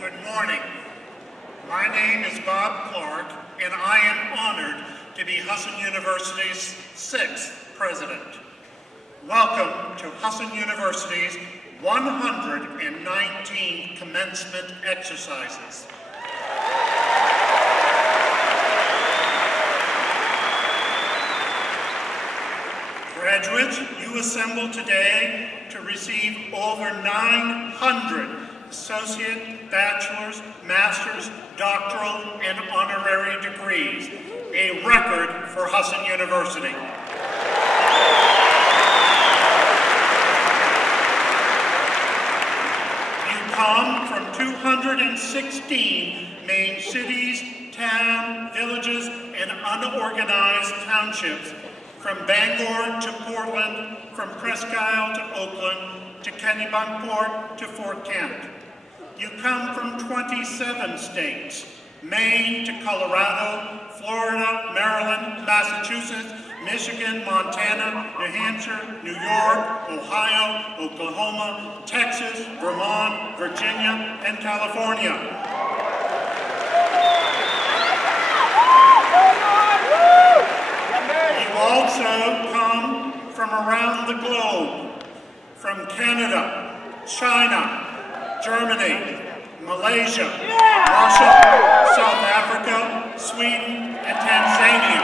Good morning. My name is Bob Clark, and I am honored to be Husson University's 6th president. Welcome to Husson University's 119 commencement exercises. Graduates, you assemble today to receive over 900 associate, bachelor's, master's, doctoral, and honorary degrees, a record for Husson University. You come from 216 main cities, towns, villages, and unorganized townships, from Bangor to Portland, from Presque Isle to Oakland, to Kennebunkport to Fort Kent. You come from 27 states, Maine to Colorado, Florida, Maryland, Massachusetts, Michigan, Montana, New Hampshire, New York, Ohio, Oklahoma, Texas, Vermont, Virginia, and California. You also come from around the globe, from Canada, China, Germany, Malaysia, Russia, South Africa, Sweden, and Tanzania.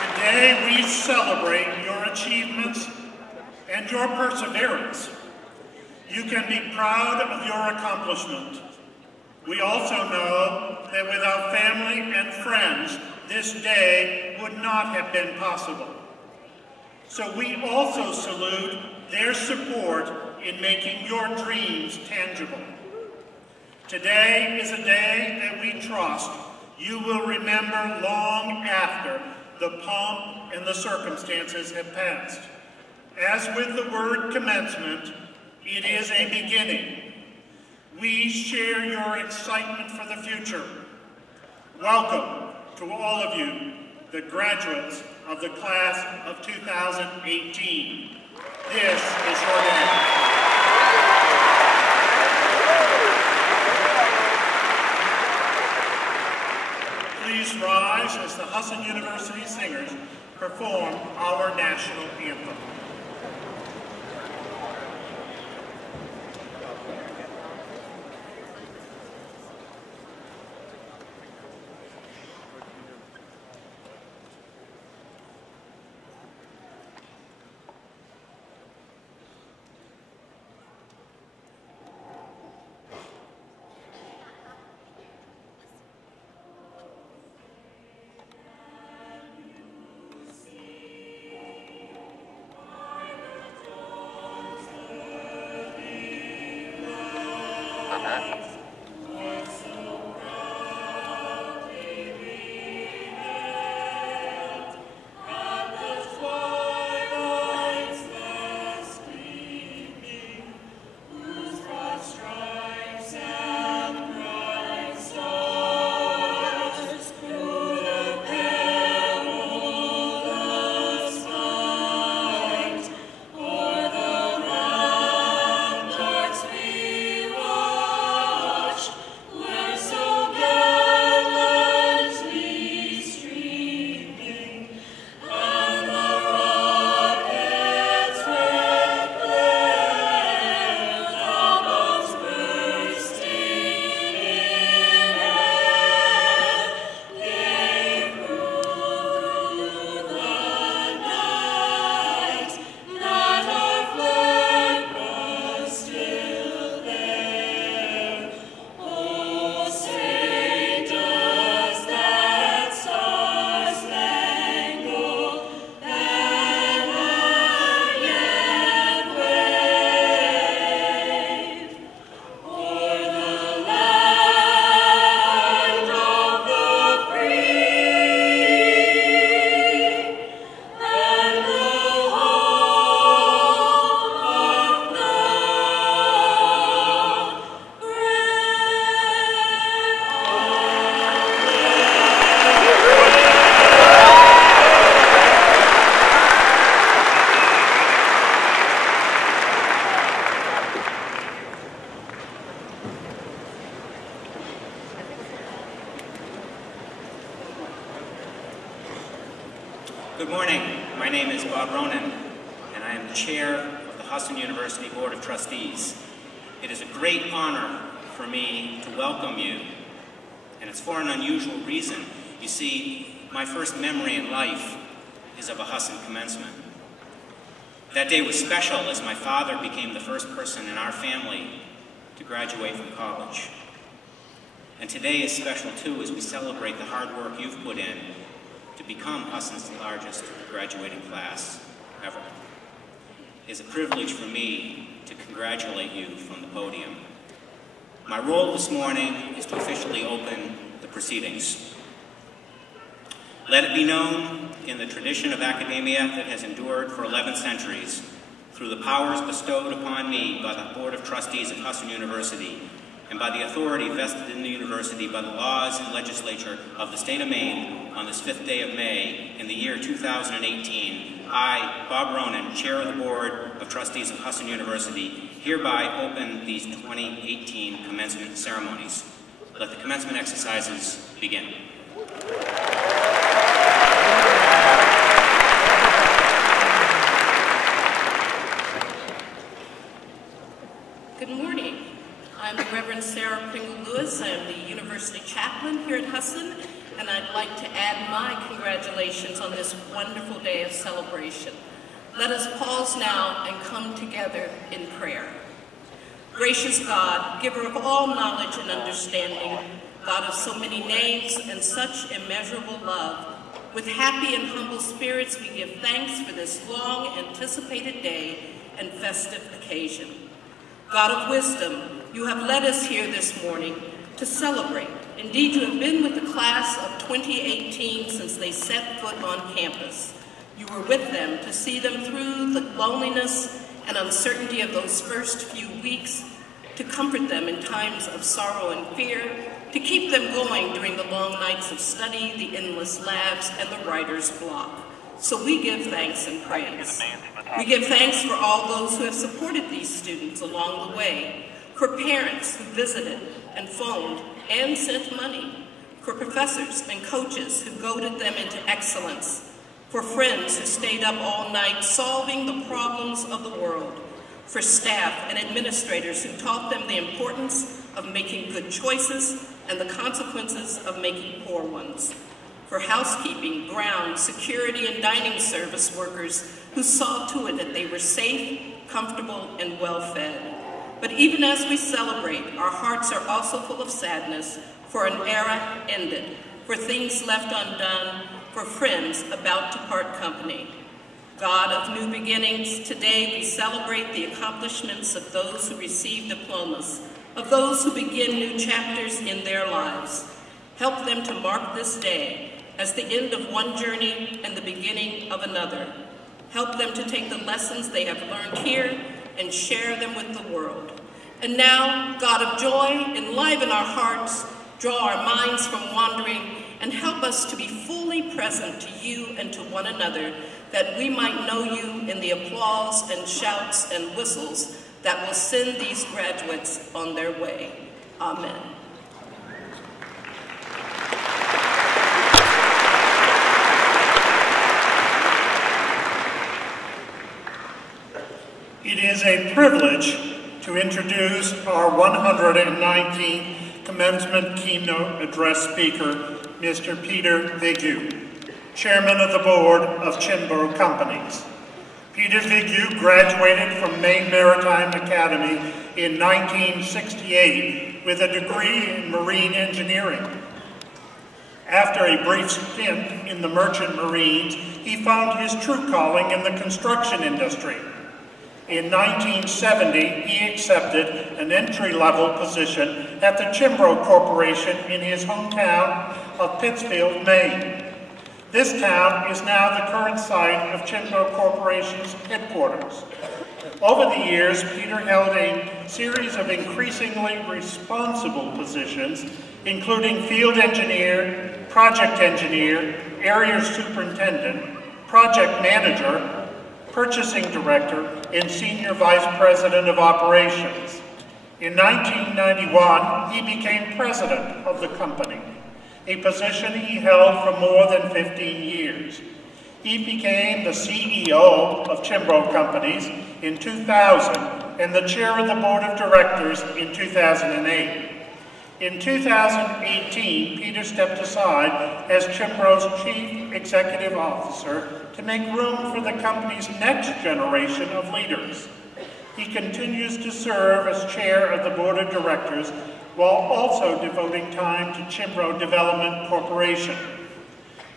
Today we celebrate your achievements and your perseverance. You can be proud of your accomplishment. We also know that without family and friends, this day would not have been possible. So we also salute their support in making your dreams tangible. Today is a day that we trust you will remember long after the pomp and the circumstances have passed. As with the word commencement, it is a beginning. We share your excitement for the future. Welcome to all of you, the graduates of the class of 2018. This is your day. Please rise as the Husson University Singers perform our national anthem. Oh, Good morning. My name is Bob Ronan, and I am the chair of the Husson University Board of Trustees. It is a great honor for me to welcome you, and it's for an unusual reason. You see, my first memory in life is of a Husson commencement. That day was special as my father became the first person in our family to graduate from college. And today is special too as we celebrate the hard work you've put in to become Husson's largest graduating class ever. It is a privilege for me to congratulate you from the podium. My role this morning is to officially open the proceedings. Let it be known, in the tradition of academia that has endured for 11 centuries, through the powers bestowed upon me by the Board of Trustees of Husson University, and by the authority vested in the university by the laws and legislature of the state of Maine on this 5th day of May in the year 2018, I, Bob Ronan, Chair of the Board of Trustees of Husson University, hereby open these 2018 commencement ceremonies. Let the commencement exercises begin. Good morning. I'm Reverend Sarah Pringle-Lewis. I'm the University Chaplain here at Husson, and I'd like to add my congratulations on this wonderful day of celebration. Let us pause now and come together in prayer. Gracious God, giver of all knowledge and understanding, God of so many names and such immeasurable love, with happy and humble spirits we give thanks for this long anticipated day and festive occasion. God of wisdom, you have led us here this morning to celebrate. Indeed, you have been with the class of 2018 since they set foot on campus. You were with them to see them through the loneliness and uncertainty of those first few weeks, to comfort them in times of sorrow and fear, to keep them going during the long nights of study, the endless labs, and the writer's block. So we give thanks and praise. We give thanks for all those who have supported these students along the way, for parents who visited and phoned and sent money, for professors and coaches who goaded them into excellence, for friends who stayed up all night solving the problems of the world, for staff and administrators who taught them the importance of making good choices and the consequences of making poor ones, for housekeeping, ground, security, and dining service workers who saw to it that they were safe, comfortable, and well-fed. But even as we celebrate, our hearts are also full of sadness, for an era ended, for things left undone, for friends about to part company. God of new beginnings, today we celebrate the accomplishments of those who receive diplomas, of those who begin new chapters in their lives. Help them to mark this day as the end of one journey and the beginning of another. Help them to take the lessons they have learned here and share them with the world. And now, God of joy, enliven our hearts, draw our minds from wandering, and help us to be fully present to you and to one another, that we might know you in the applause and shouts and whistles that will send these graduates on their way. Amen. It is a privilege to introduce our 119th Commencement Keynote Address speaker, Mr. Peter Vigu, Chairman of the Board of Chinborough Companies. Peter Vigu graduated from Maine Maritime Academy in 1968 with a degree in marine engineering. After a brief stint in the merchant marines, he found his true calling in the construction industry. In 1970, he accepted an entry-level position at the Chinborough Corporation in his hometown of Pittsfield, Maine. This town is now the current site of Chinborough Corporation's headquarters. Over the years, Peter held a series of increasingly responsible positions, including field engineer, project engineer, area superintendent, project manager, purchasing director, and senior vice president of operations. In 1991, he became president of the company, a position he held for more than 15 years. He became the CEO of Chimbro Companies in 2000 and the chair of the board of directors in 2008. In 2018, Peter stepped aside as Chimbro's chief executive officer to make room for the company's next generation of leaders. He continues to serve as chair of the board of directors while also devoting time to Chimbro Development Corporation.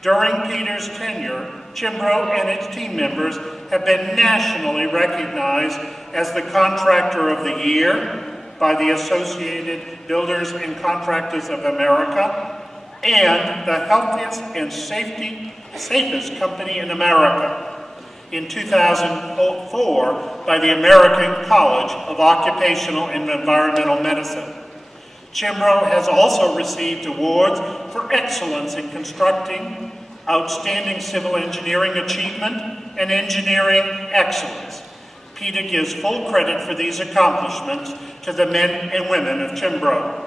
During Peter's tenure, Chimbro and its team members have been nationally recognized as the Contractor of the Year by the Associated Builders and Contractors of America and the healthiest and safest company in America in 2004 by the American College of Occupational and Environmental Medicine. Chimbro has also received awards for excellence in constructing, outstanding civil engineering achievement, and engineering excellence. Peter gives full credit for these accomplishments to the men and women of Chimbro.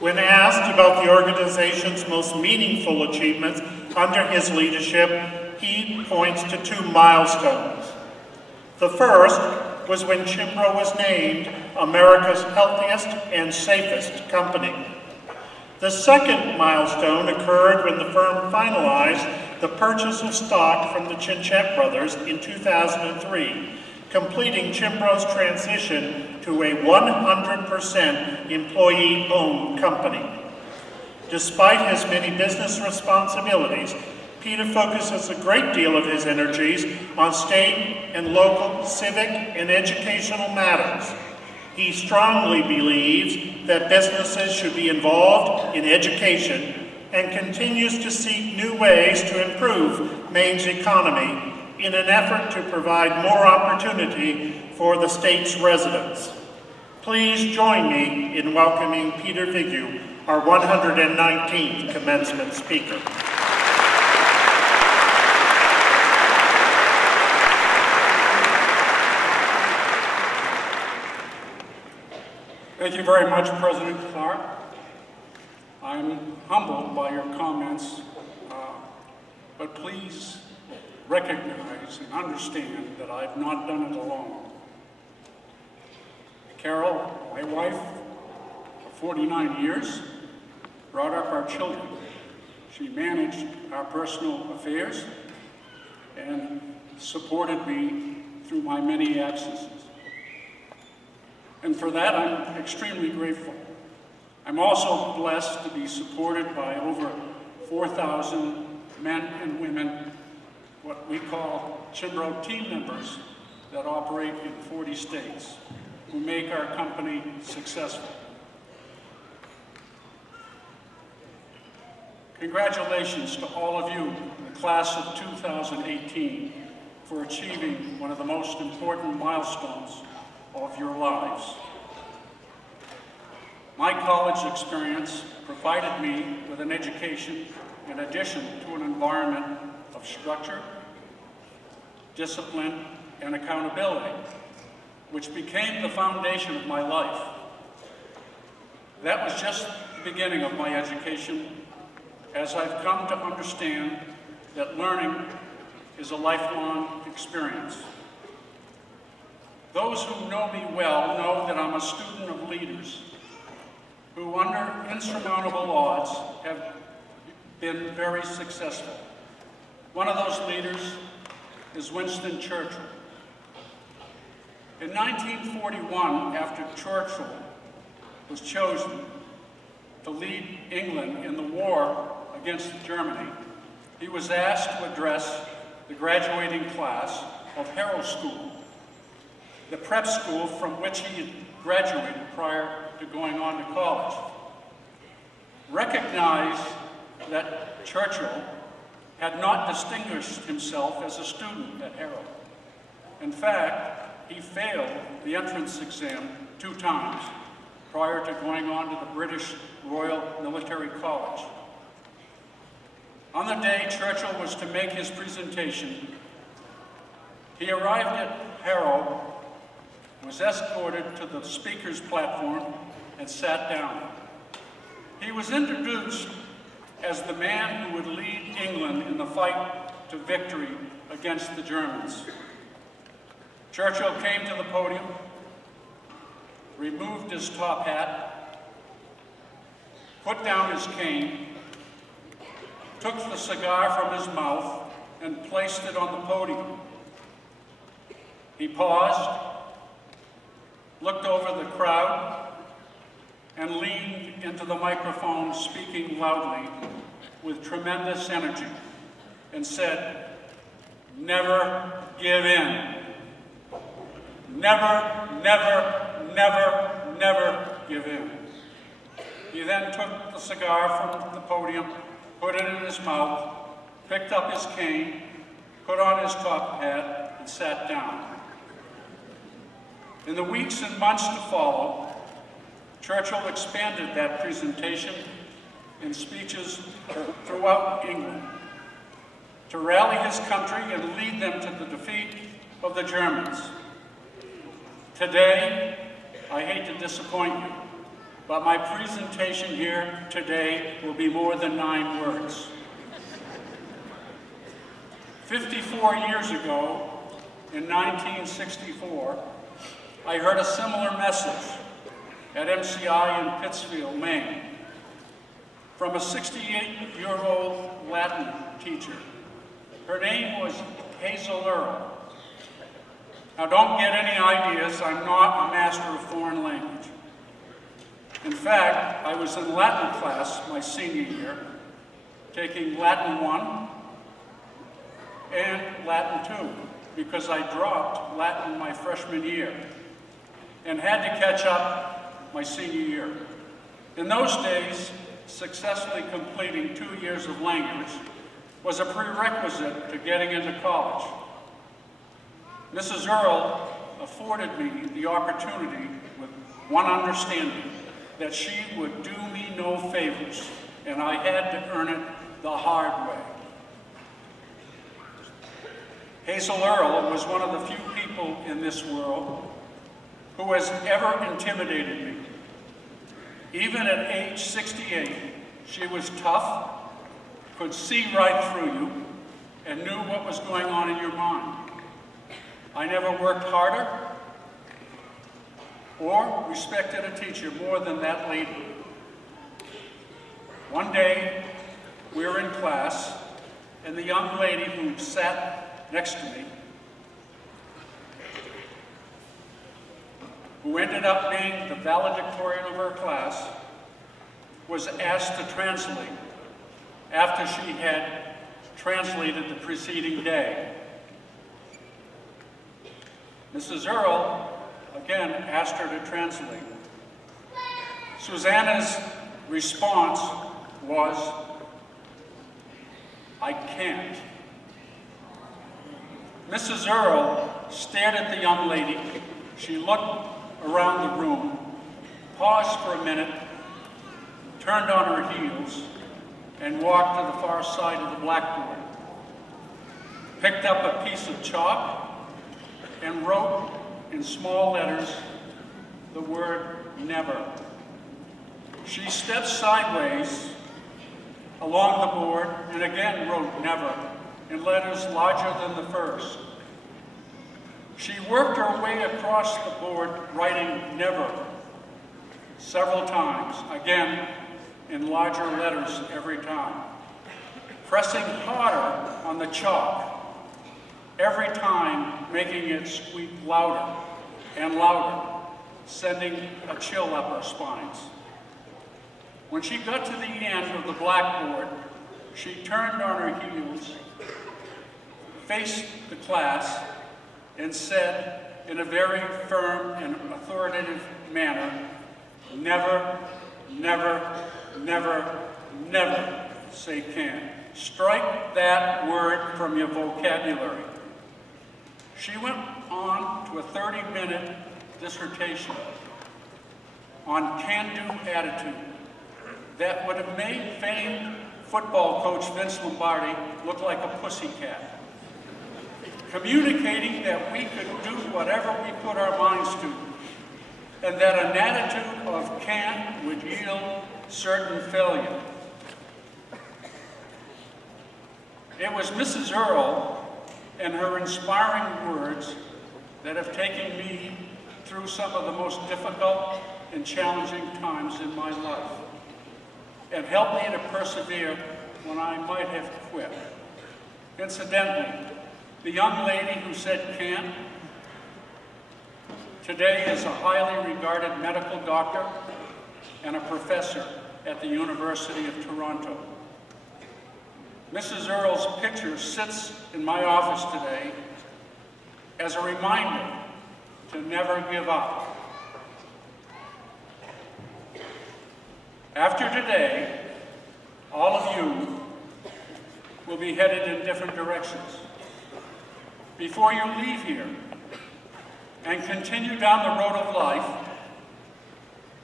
When asked about the organization's most meaningful achievements under his leadership, he points to two milestones. The first was when Chimbro was named America's healthiest and safest company. The second milestone occurred when the firm finalized the purchase of stock from the Chinchet brothers in 2003, completing Chimbro's transition to a 100% employee-owned company. Despite his many business responsibilities, Peter focuses a great deal of his energies on state and local civic and educational matters. He strongly believes that businesses should be involved in education and continues to seek new ways to improve Maine's economy in an effort to provide more opportunity for the state's residents. Please join me in welcoming Peter Vigue, our 119th commencement speaker. Thank you very much, President Clark. I'm humbled by your comments, but please recognize and understand that I've not done it alone. Carol, my wife, for 49 years, brought up our children. She managed our personal affairs and supported me through my many absences. And for that, I'm extremely grateful. I'm also blessed to be supported by over 4,000 men and women, what we call Chimbro team members, that operate in 40 states, who make our company successful. Congratulations to all of you, the class of 2018, for achieving one of the most important milestones of your lives. My college experience provided me with an education in addition to an environment of structure, discipline, and accountability, which became the foundation of my life. That was just the beginning of my education, as I've come to understand that learning is a lifelong experience. Those who know me well know that I'm a student of leaders who, under insurmountable odds, have been very successful. One of those leaders is Winston Churchill. In 1941, after Churchill was chosen to lead England in the war against Germany, he was asked to address the graduating class of Harrow School, the prep school from which he had graduated prior to going on to college. Recognized that Churchill had not distinguished himself as a student at Harrow. In fact, he failed the entrance exam 2 times prior to going on to the British Royal Military College. On the day Churchill was to make his presentation, he arrived at Harrow, was escorted to the speaker's platform, and sat down. He was introduced as the man who would lead England in the fight to victory against the Germans. Churchill came to the podium, removed his top hat, put down his cane, took the cigar from his mouth, and placed it on the podium. He paused, looked over the crowd, and leaned into the microphone, speaking loudly with tremendous energy, and said, "Never give in. Never, never, never, never give in." He then took the cigar from the podium, put it in his mouth, picked up his cane, put on his top hat, and sat down. In the weeks and months to follow, Churchill expanded that presentation in speeches throughout England to rally his country and lead them to the defeat of the Germans. Today, I hate to disappoint you, but my presentation here today will be more than 9 words. 54 years ago, in 1964, I heard a similar message at MCI in Pittsfield, Maine, from a 68-year-old Latin teacher. Her name was Hazel Earl. Now don't get any ideas, I'm not a master of foreign language. In fact, I was in Latin class my senior year, taking Latin 1 and Latin 2, because I dropped Latin my freshman year and had to catch up my senior year. In those days, successfully completing 2 years of language was a prerequisite to getting into college. Mrs. Earl afforded me the opportunity with one understanding, that she would do me no favors, and I had to earn it the hard way. Hazel Earl was one of the few people in this world who has ever intimidated me. Even at age 68, she was tough, could see right through you, and knew what was going on in your mind. I never worked harder or respected a teacher more than that lady. One day, we were in class, and the young lady who sat next to me, who ended up being the valedictorian of her class, was asked to translate after she had translated the preceding day. Mrs. Earl, again, asked her to translate. Susanna's response was, "I can't." Mrs. Earl stared at the young lady. She looked around the room, paused for a minute, turned on her heels, and walked to the far side of the blackboard, picked up a piece of chalk, and wrote in small letters the word "never." She stepped sideways along the board and again wrote "never" in letters larger than the first. She worked her way across the board, writing "never" several times, again in larger letters every time, pressing harder on the chalk, every time making it squeak louder and louder, sending a chill up her spines. When she got to the end of the blackboard, she turned on her heels, faced the class, and said in a very firm and authoritative manner, "Never, never, never, never say can. Strike that word from your vocabulary." She went on to a 30-minute dissertation on can-do attitude that would have made famed football coach Vince Lombardi look like a pussycat, communicating that we could do whatever we put our minds to, and that an attitude of can would yield certain failure. It was Mrs. Earle and her inspiring words that have taken me through some of the most difficult and challenging times in my life and helped me to persevere when I might have quit. Incidentally, the young lady who said can't today is a highly regarded medical doctor and a professor at the University of Toronto. Mrs. Earle's picture sits in my office today as a reminder to never give up. After today, all of you will be headed in different directions. Before you leave here and continue down the road of life,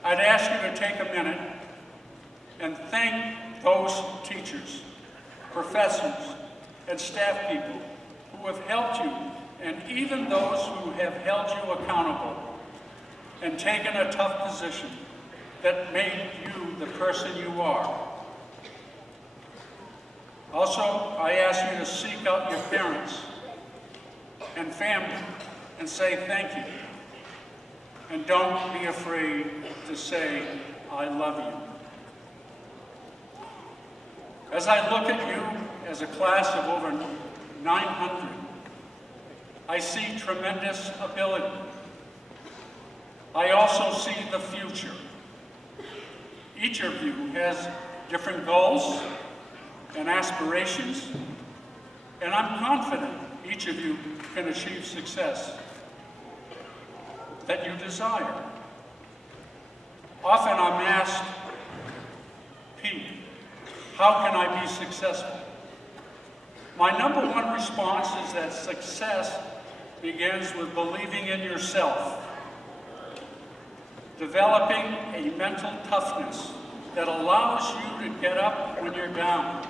I'd ask you to take a minute and thank those teachers, professors, and staff people who have helped you, and even those who have held you accountable and taken a tough position that made you the person you are. Also, I ask you to seek out your parents and family and say thank you. And don't be afraid to say, I love you. As I look at you as a class of over 900, I see tremendous ability. I also see the future. Each of you has different goals and aspirations, and I'm confident each of you can achieve success that you desire. Often I'm asked, Pete, how can I be successful? My number one response is that success begins with believing in yourself, developing a mental toughness that allows you to get up when you're down.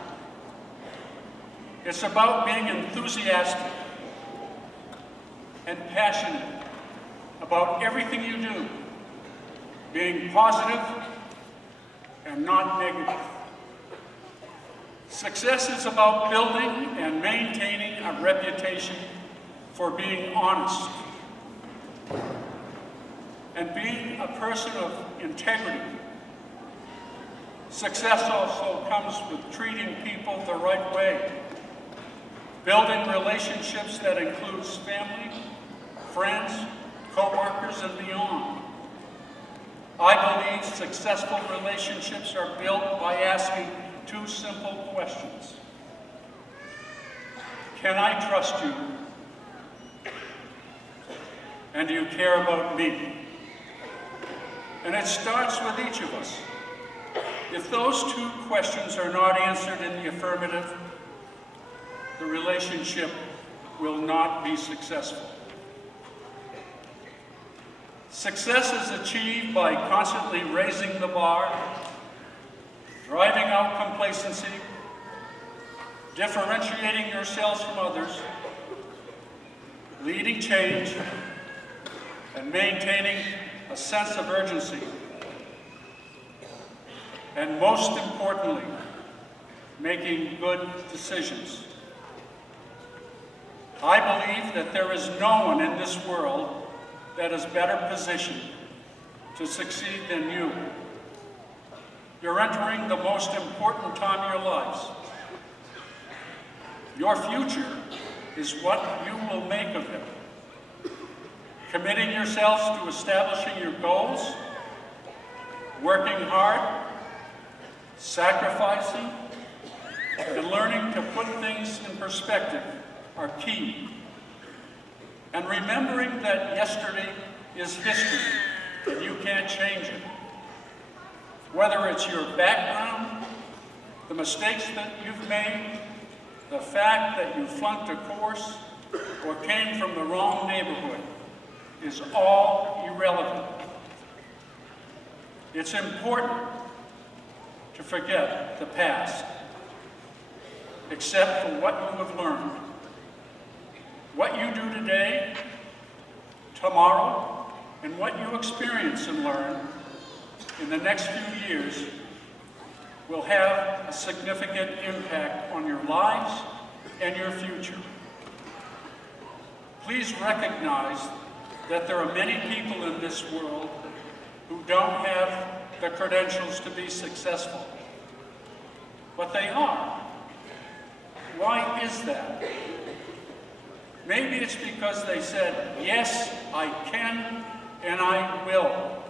It's about being enthusiastic and passionate about everything you do, being positive and not negative. Success is about building and maintaining a reputation for being honest and being a person of integrity. Success also comes with treating people the right way, building relationships that includes family, friends, co-workers, and beyond. I believe successful relationships are built by asking two simple questions. Can I trust you? And do you care about me? And it starts with each of us. If those two questions are not answered in the affirmative, the relationship will not be successful. Success is achieved by constantly raising the bar, driving out complacency, differentiating yourselves from others, leading change, and maintaining a sense of urgency. And most importantly, making good decisions. I believe that there is no one in this world that is better positioned to succeed than you. You're entering the most important time of your lives. Your future is what you will make of it. Committing yourselves to establishing your goals, working hard, sacrificing, and learning to put things in perspective are key. And remembering that yesterday is history, and you can't change it. Whether it's your background, the mistakes that you've made, the fact that you flunked a course, or came from the wrong neighborhood, is all irrelevant. It's important to forget the past, except for what you have learned. What you do today, tomorrow, and what you experience and learn in the next few years will have a significant impact on your lives and your future. Please recognize that there are many people in this world who don't have the credentials to be successful, but they are. Why is that? Maybe it's because they said, yes, I can and I will,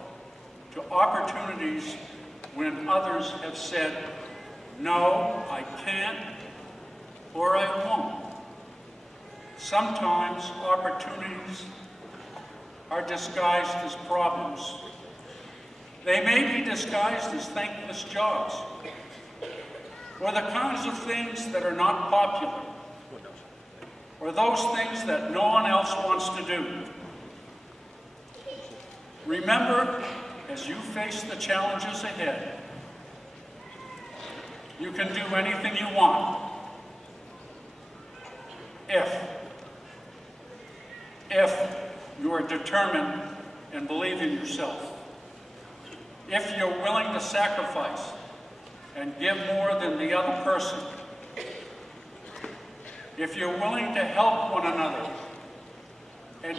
to opportunities when others have said, no, I can't or I won't. Sometimes opportunities are disguised as problems. They may be disguised as thankless jobs, or the kinds of things that are not popular, or those things that no one else wants to do. Remember, as you face the challenges ahead, you can do anything you want if you are determined and believe in yourself. If you're willing to sacrifice and give more than the other person. If you're willing to help one another and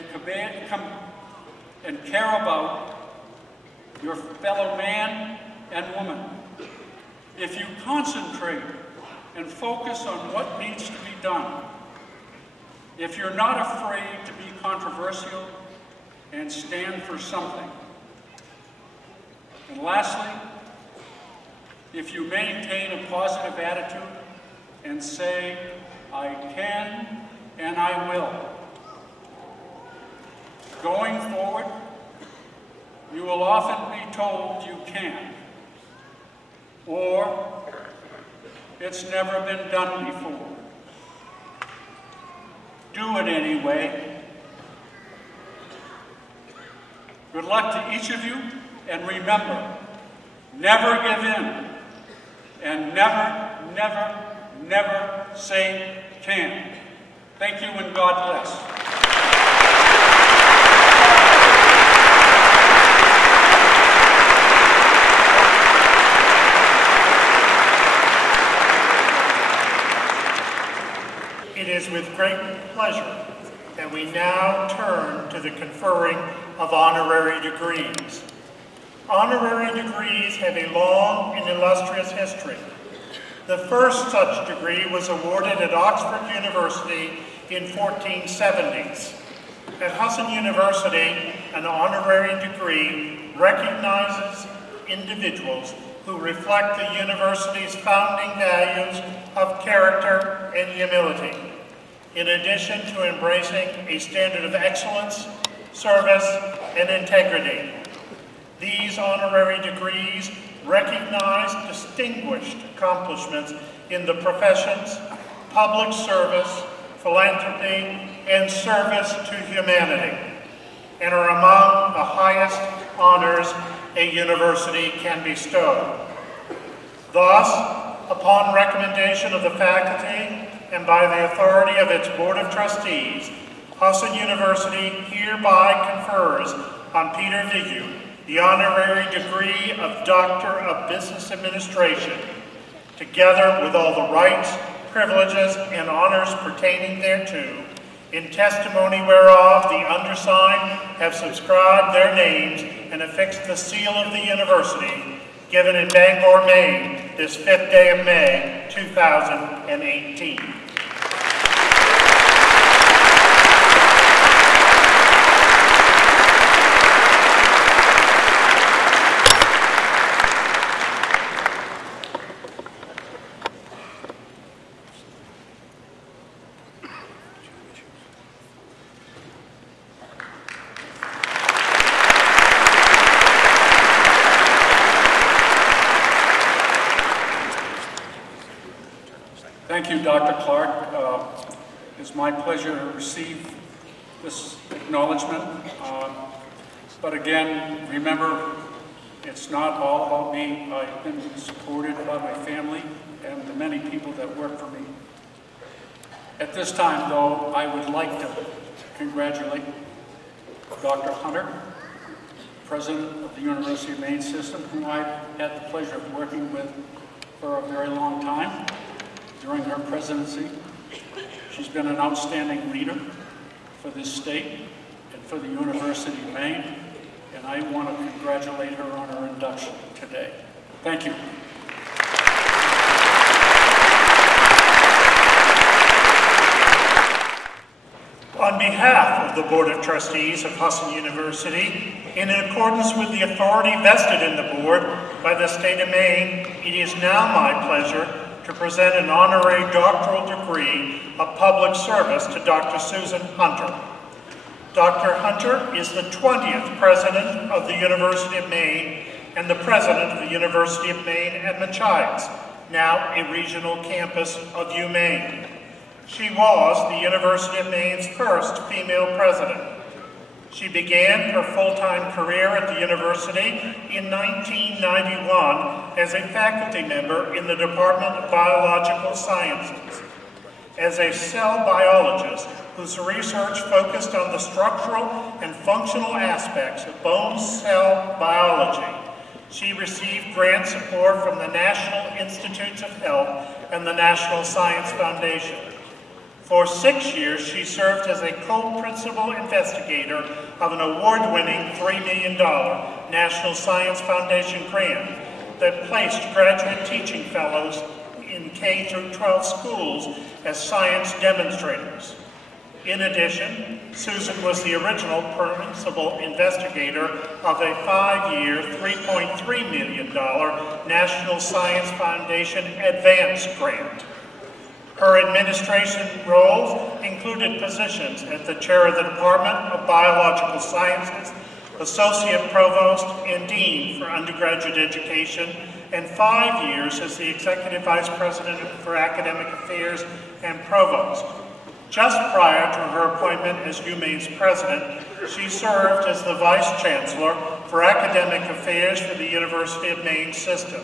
care about your fellow man and woman. If you concentrate and focus on what needs to be done. If you're not afraid to be controversial and stand for something. And lastly, if you maintain a positive attitude and say, I can and I will. Going forward, you will often be told you can, or it's never been done before. Do it anyway. Good luck to each of you, and remember, never give in, and never, never, never say can. Thank you, and God bless. It is with great pleasure that we now turn to the conferring of honorary degrees. Honorary degrees have a long and illustrious history. The first such degree was awarded at Oxford University in 1470s. At Husson University, an honorary degree recognizes individuals who reflect the university's founding values of character and humility, in addition to embracing a standard of excellence, service, and integrity. These honorary degrees recognize distinguished accomplishments in the professions, public service, philanthropy, and service to humanity, and are among the highest honors a university can bestow. Thus, upon recommendation of the faculty and by the authority of its Board of Trustees, Husson University hereby confers on Peter Vigu the honorary degree of Doctor of Business Administration, together with all the rights, privileges, and honors pertaining thereto, in testimony whereof the undersigned have subscribed their names and affixed the seal of the university, given in Bangor, Maine, this 5th day of May, 2018. Thank you, Dr. Clark. It's my pleasure to receive this acknowledgement. But again, remember, it's not all about me. I've been supported by my family and the many people that work for me. At this time, though, I would like to congratulate Dr. Hunter, President of the University of Maine System, whom I've had the pleasure of working with for a very long time during her presidency. She's been an outstanding leader for this state and for the University of Maine, and I want to congratulate her on her induction today. Thank you. On behalf of the Board of Trustees of Husson University, in accordance with the authority vested in the Board by the state of Maine, it is now my pleasure to present an honorary doctoral degree of public service to Dr. Susan Hunter. Dr. Hunter is the 20th President of the University of Maine and the President of the University of Maine at Machias, now a regional campus of UMaine. She was the University of Maine's first female president. She began her full-time career at the university in 1991 as a faculty member in the Department of Biological Sciences. As a cell biologist whose research focused on the structural and functional aspects of bone cell biology, she received grant support from the National Institutes of Health and the National Science Foundation. For 6 years, she served as a co-principal investigator of an award-winning $3 million National Science Foundation grant that placed graduate teaching fellows in K-12 schools as science demonstrators. In addition, Susan was the original principal investigator of a 5-year, $3.3 million National Science Foundation Advance grant. Her administration roles included positions at the chair of the Department of Biological Sciences, associate provost, and dean for undergraduate education, and 5 years as the executive vice president for academic affairs and provost. Just prior to her appointment as UMaine's president, she served as the vice chancellor for academic affairs for the University of Maine system.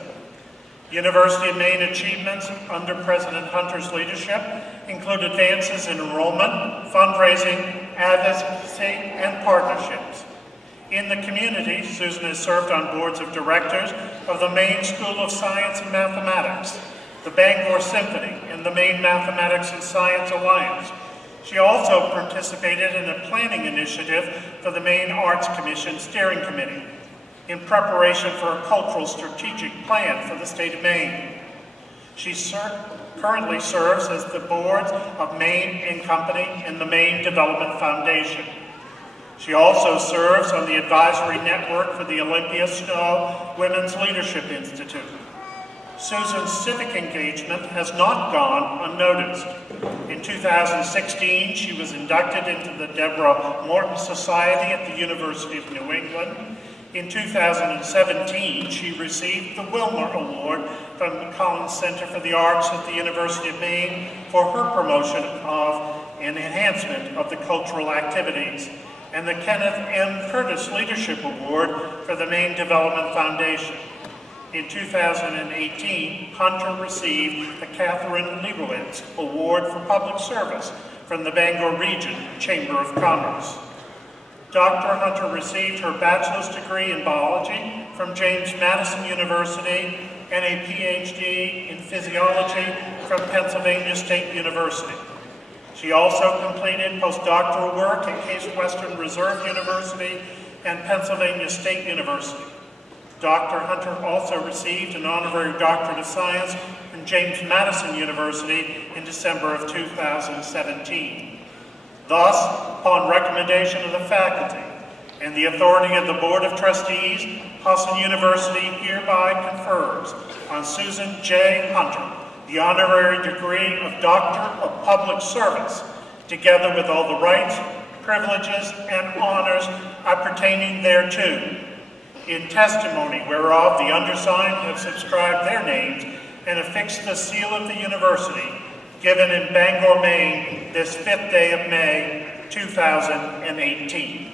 University of Maine achievements under President Hunter's leadership include advances in enrollment, fundraising, advocacy, and partnerships. In the community, Susan has served on boards of directors of the Maine School of Science and Mathematics, the Bangor Symphony, and the Maine Mathematics and Science Alliance. She also participated in a planning initiative for the Maine Arts Commission Steering Committee in preparation for a cultural strategic plan for the state of Maine. She currently serves as the boards of Maine and Company and the Maine Development Foundation. She also serves on the advisory network for the Olympia Snow Women's Leadership Institute. Susan's civic engagement has not gone unnoticed. In 2016, she was inducted into the Deborah Morton Society at the University of New England. In 2017, she received the Wilmer Award from the Collins Center for the Arts at the University of Maine for her promotion of and enhancement of the cultural activities, and the Kenneth M. Curtis Leadership Award for the Maine Development Foundation. In 2018, Hunter received the Catherine Leibowitz Award for Public Service from the Bangor Region Chamber of Commerce. Dr. Hunter received her bachelor's degree in biology from James Madison University and a PhD in physiology from Pennsylvania State University. She also completed postdoctoral work at Case Western Reserve University and Pennsylvania State University. Dr. Hunter also received an honorary doctorate of science from James Madison University in December of 2017. Thus, upon recommendation of the faculty and the authority of the Board of Trustees, Husson University hereby confers on Susan J. Hunter the honorary degree of Doctor of Public Service, together with all the rights, privileges, and honors appertaining thereto. In testimony whereof the undersigned have subscribed their names and affixed the seal of the university, given in Bangor, Maine, this 5th day of May, 2018.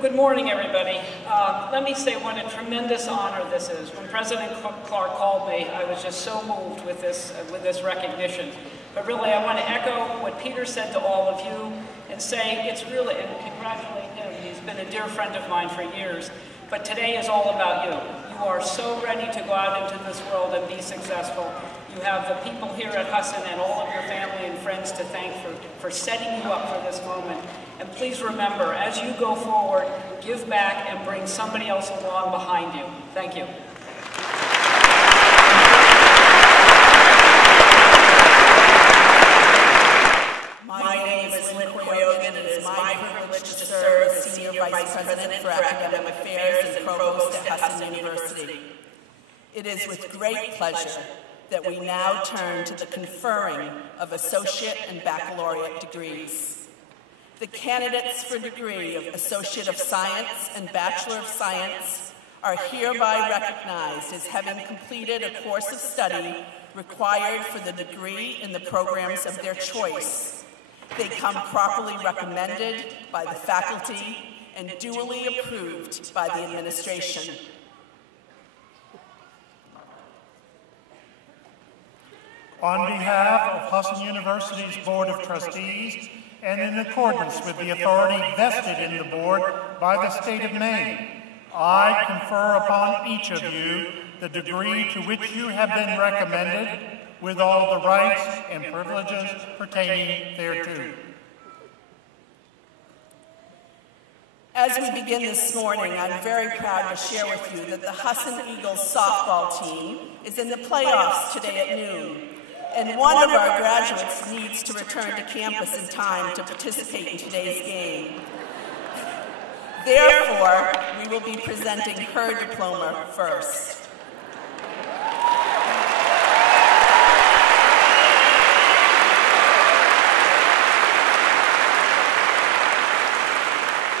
Good let me say what a tremendous honor this is. When President Clark called me, I was just so moved with this recognition. But really, I want to echo what Peter said to all of you and say it's really, and congratulate him. He's been a dear friend of mine for years. But today is all about you. You are so ready to go out into this world and be successful. You have the people here at Husson and all of your family and friends to thank for setting you up for this moment. And please remember, as you go forward, give back and bring somebody else along behind you. Thank you. My name is Lynn Koyogan, and it is my privilege to serve as Senior Vice President for Academic Affairs and Provost at Husson University. It is with great pleasure that we now turn to the conferring of associate and baccalaureate degrees. The candidates for degree of Associate of Science and Bachelor of Science are hereby recognized as having completed a course of study required for the degree in the programs of their choice. They come properly recommended by the faculty and duly approved by the administration. On behalf of Husson University's Board of Trustees, and in accordance with the authority vested in the board by the state of Maine, I confer upon each of you the degree to which you have been recommended, with all the rights and privileges pertaining thereto. As we begin this morning, I'm very proud to share with you that the Husson Eagles softball team is in the playoffs today at noon. And one of our graduates needs to return to campus in time to participate in today's game. Therefore, we will be presenting her diploma first.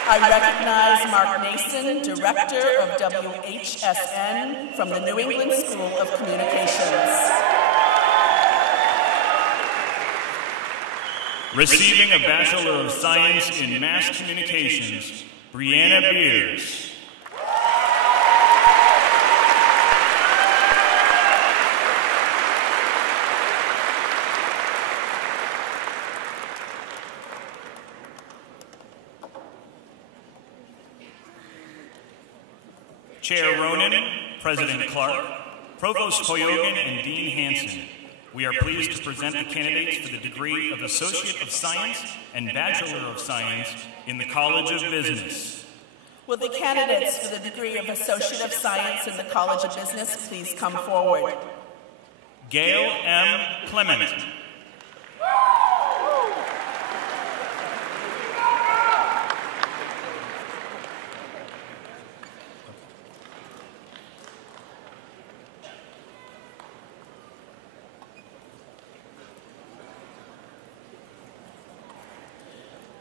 I recognize Mark Nason, Director of WHSN from the New England School of Communications. Receiving a Bachelor of Science in Mass Communications, Brianna Beers. Chair Ronan, President Clark, Provost Koyogan, and Dean Hansen. We are pleased to present the candidates for the degree of Associate of Science and Bachelor of Science in the College of Business. Will the candidates for the degree of Associate of Science in the College of Business please come forward? Gail M. Clement.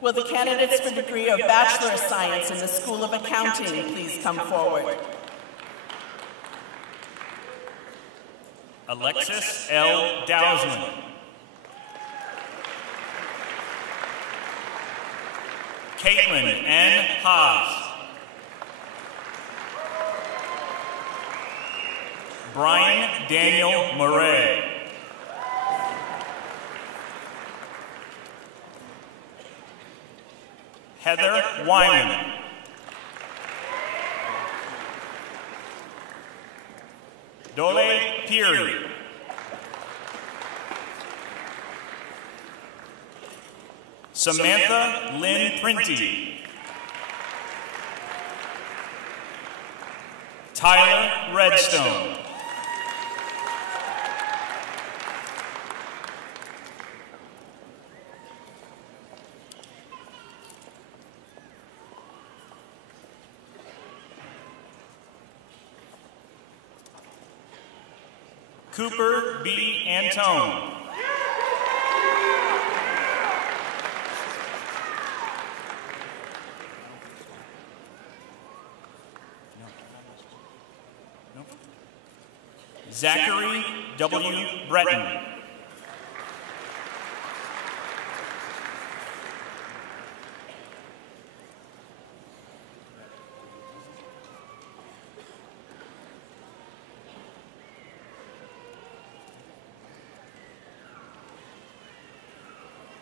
Will the candidates for the degree of Bachelor of Science in the School of Accounting please come forward? Alexis L. Dowsman. Caitlin N. Haas. Brian Daniel Murray. Heather Wyman. Dole Peary. Samantha Lynn Printy. Tyler Redstone. Cooper B. Antone. Zachary W. Breton.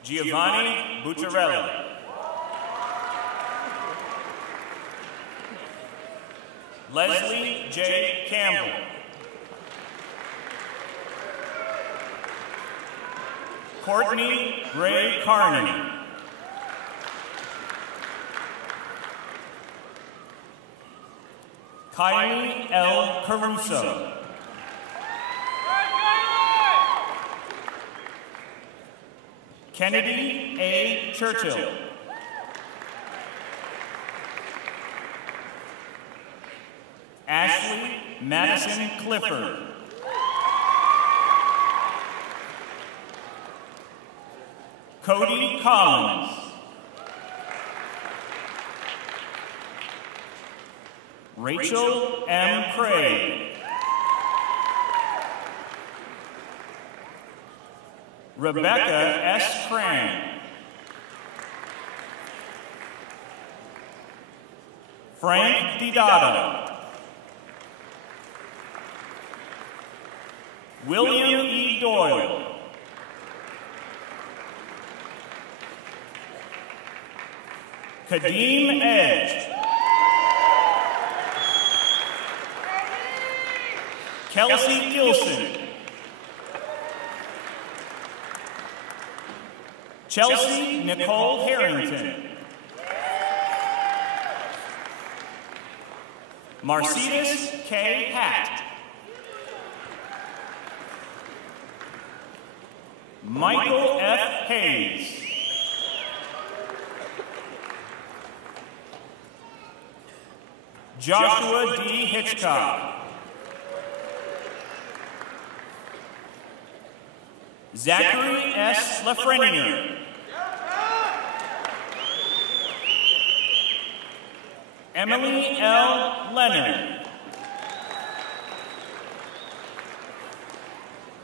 Giovanni Bucciarelli. Leslie J. Campbell. Courtney Ray Carney. Kylie L. Caruso. Kennedy A. Churchill. Ashley Madison Clifford. Cody Collins. Rachel M. Craig. Rebecca S. Cran. Frank Didado. William E. Doyle. Kadeem Edge. Kelsey Gilson. Chelsea Nicole Harrington. Marcides K. Hatt. Michael F. Hayes. Joshua D. Hitchcock. Zachary S. Lafreniere. Emily L. Leonard.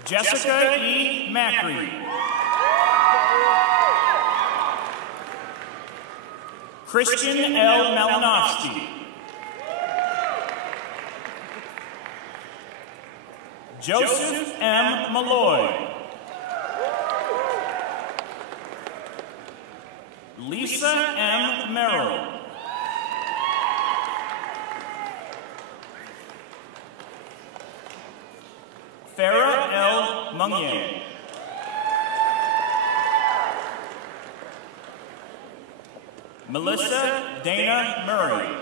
Jessica E. Macri. Christian L. Malinowski. Joseph M. Malloy. Lisa M. Merrill. Farah L. Mungier. Melissa Dana Murray.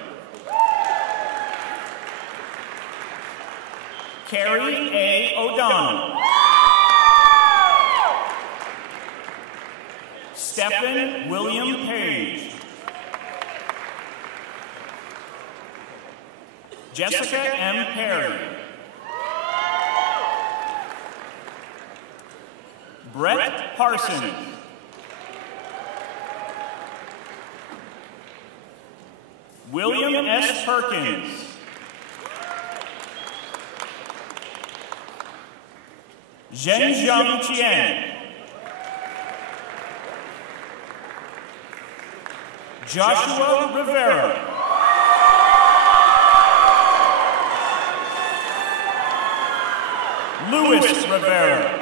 Carrie A. O'Donnell. Stephen William Page. Jessica M. Perry. Brett Parsons. William S. Perkins. Zhenjiang Qian. Joshua Rivera. Luis Rivera.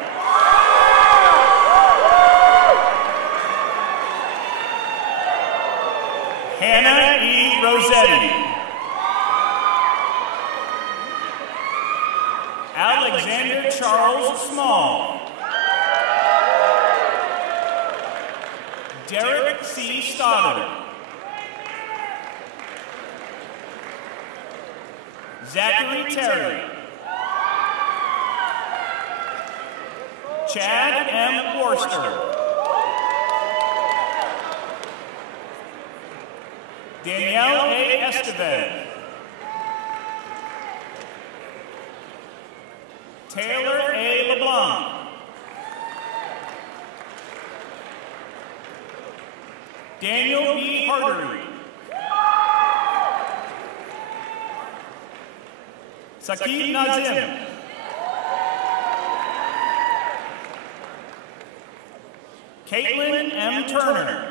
Hannah E. Rossetti. Alexander Charles Small. Derek C. Stoddard. Zachary Terry. Chad M. Worcester. Danielle A. Estevez. Taylor A. LeBlanc. Daniel B. Hardery. Sakib Nazim. Caitlin M. Turner.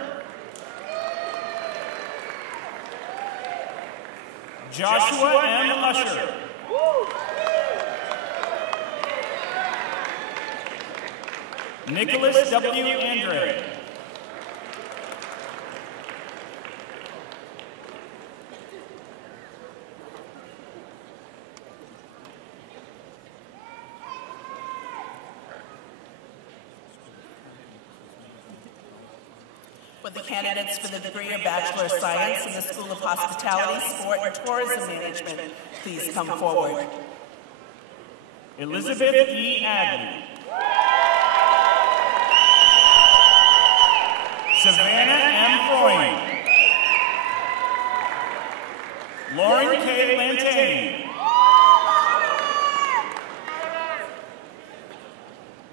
Joshua M. Usher. Nicholas W. Andre. Will the candidates for the degree of Bachelor of Science in the School of Hospitality, Sport, and Tourism Management please come forward? Elizabeth E. Adley. Savannah M. Freund. Lauren K. Lantain.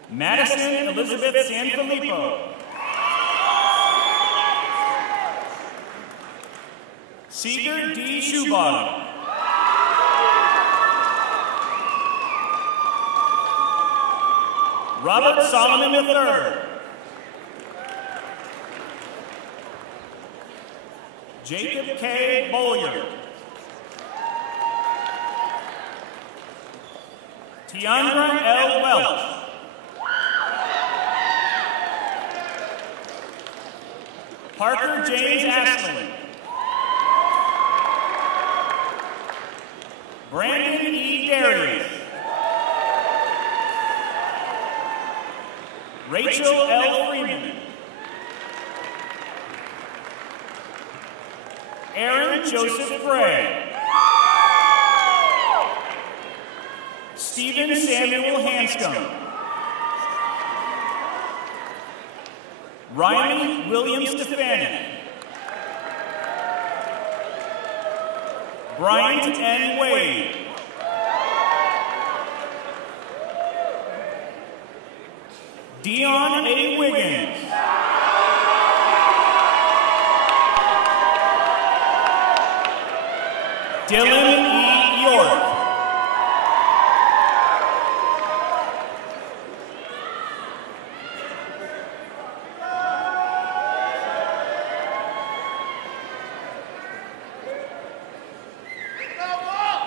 Madison Elizabeth Sanfilippo. Seeger D. Shoebottom. Robert Solomon III. Jacob K. Bollier. Tiandra L. Welch. Parker James Ashland. Brandon E. Darius. Rachel L. Freeman. Aaron Joseph Gray. Stephen Samuel Hanscom. Riley William Stefanik. Bryant N. Wade. Dion A. Wiggins. Dylan E. York.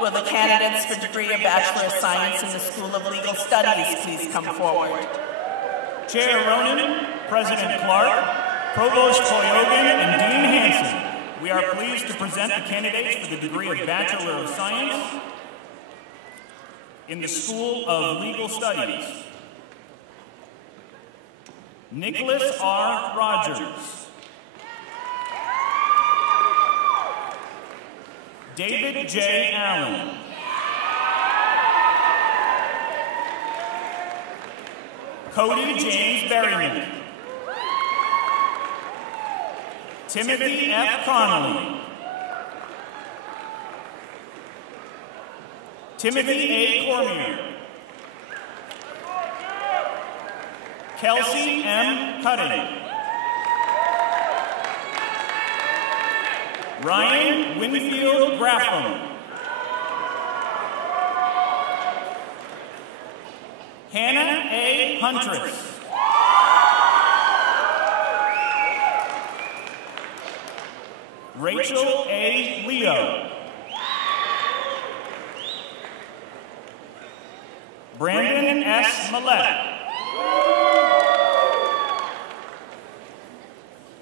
Will the candidates for degree of Bachelor of Science in the School of Legal Studies please come forward? Chair Ronan, President Clark, Provost Koyogan, and Dean Hanson, we are pleased to present the candidates for the degree of Bachelor of Science in the School of Legal Studies. Nicholas R. Rogers. David J. Allen. Cody James Berryman. Timothy F. Connolly. Timothy A. Cormier. Kelsey M. Cutting. Ryan Winfield Graffam. Hannah A. Huntress. Rachel A. Leo. Brandon S. Millett.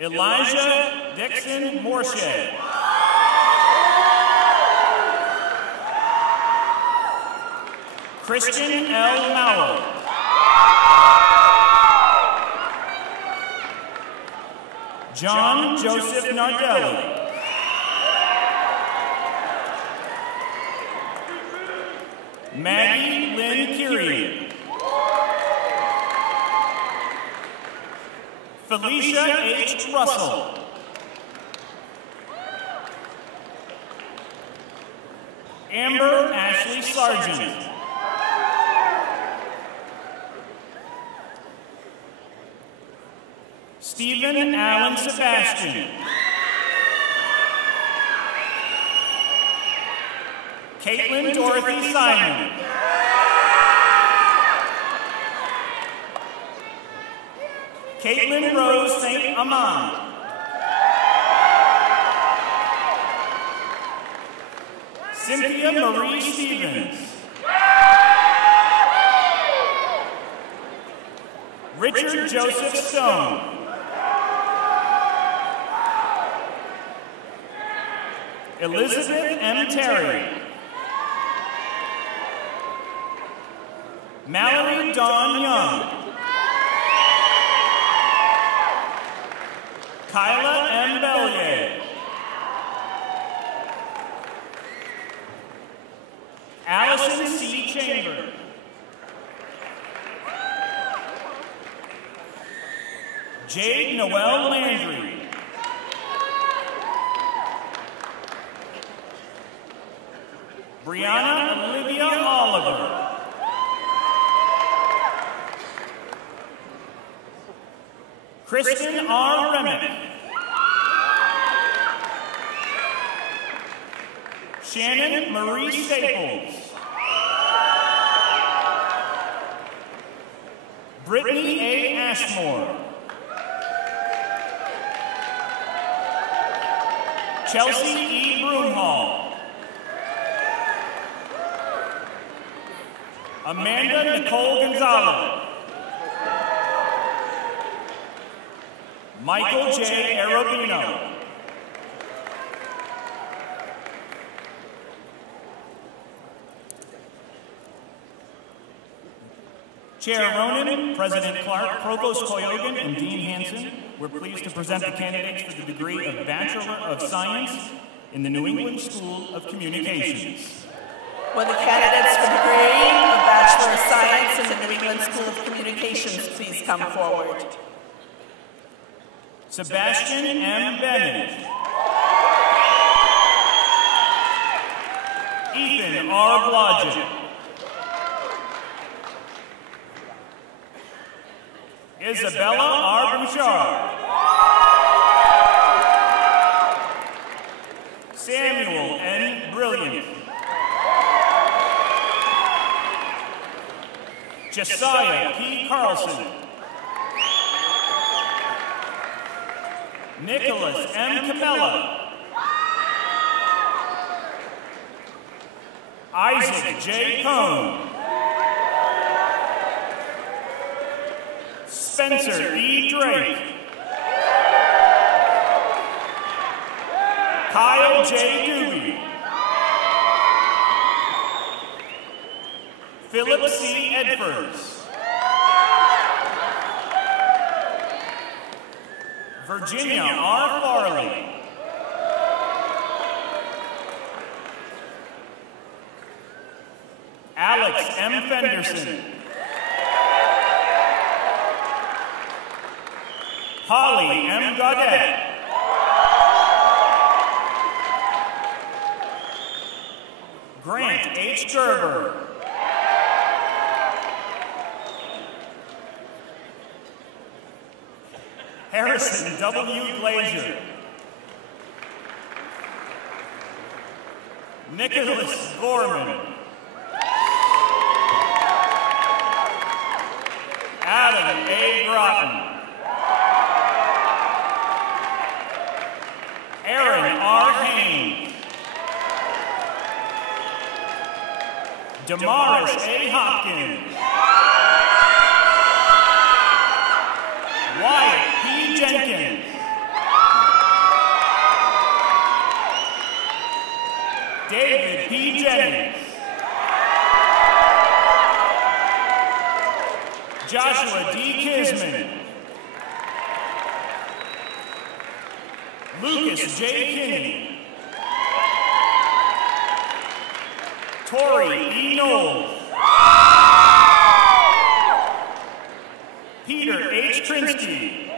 Elijah Dixon Morshed. Christian L. Mowell. John Joseph Nardelli. Maggie Lynn Kirian. Felicia H. Russell. Amber Ashley Sargent. Stephen Allen Sebastian. Caitlin Dorothy Simon. Caitlin Rose St. Amand. Cynthia Marie Stevens. Richard Joseph Stone. Elizabeth M. Terry. Mallory Dawn Young. Kyla M. Bellier. Allison C. Chamber. Jade Noel Landry. Brianna Olivia Oliver. Kristen R. Remick. Shannon Marie Staples. Brittany A. Ashmore. Chelsea E. Broomhall. Amanda Nicole Gonzalez. Michael J. Arabino. Chair Ronan, President Clark, Provost Koyogan, and Dean Hanson, we're pleased to present the candidates for the degree of Bachelor of Science in the New England School of Communications. Will the candidates for the degree of Bachelor of Science in the New England School of Communications please come forward? Sebastian M. Bennett. Ethan R. Blodgett. Isabella R. Bouchard. Samuel N. Brilliant. Josiah P. Carlson. Nicholas M. Camella. Isaac J. Cohn. Spencer E. Drake. Kyle J. Doobie. Philip C. Edfors. Virginia R. Farley. Alex M. Fenderson. Holly M. Gaudette. Grant H. Gerber. Harrison W. Glazier. Nicholas Gorman. Adam A. Groton. Aaron R. Haynes. Damaris A. Hopkins. Wyatt P. Jenkins. David P. Jennings. Joshua D. Kisman. Lucas J. Kinney. Tori E. Knowles. Peter H. Krinsky.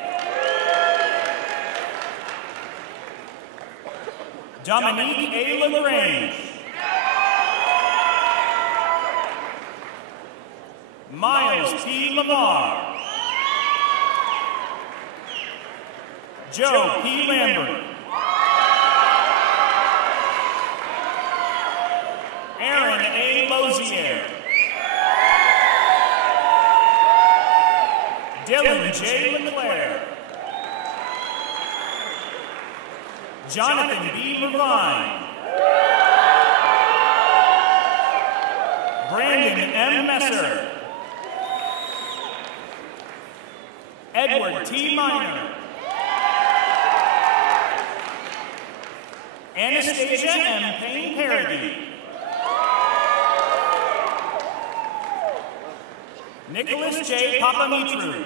Dominique A. LaGrange. Miles P. Lamar. Joe P. Lambert. Aaron A. Lozier. Dylan J. LeClaire. Jonathan B. Levine. Brandon M. Messer. Edward T. Minor. Anastasia M. Payne Parody. Nicholas J. Papamitru.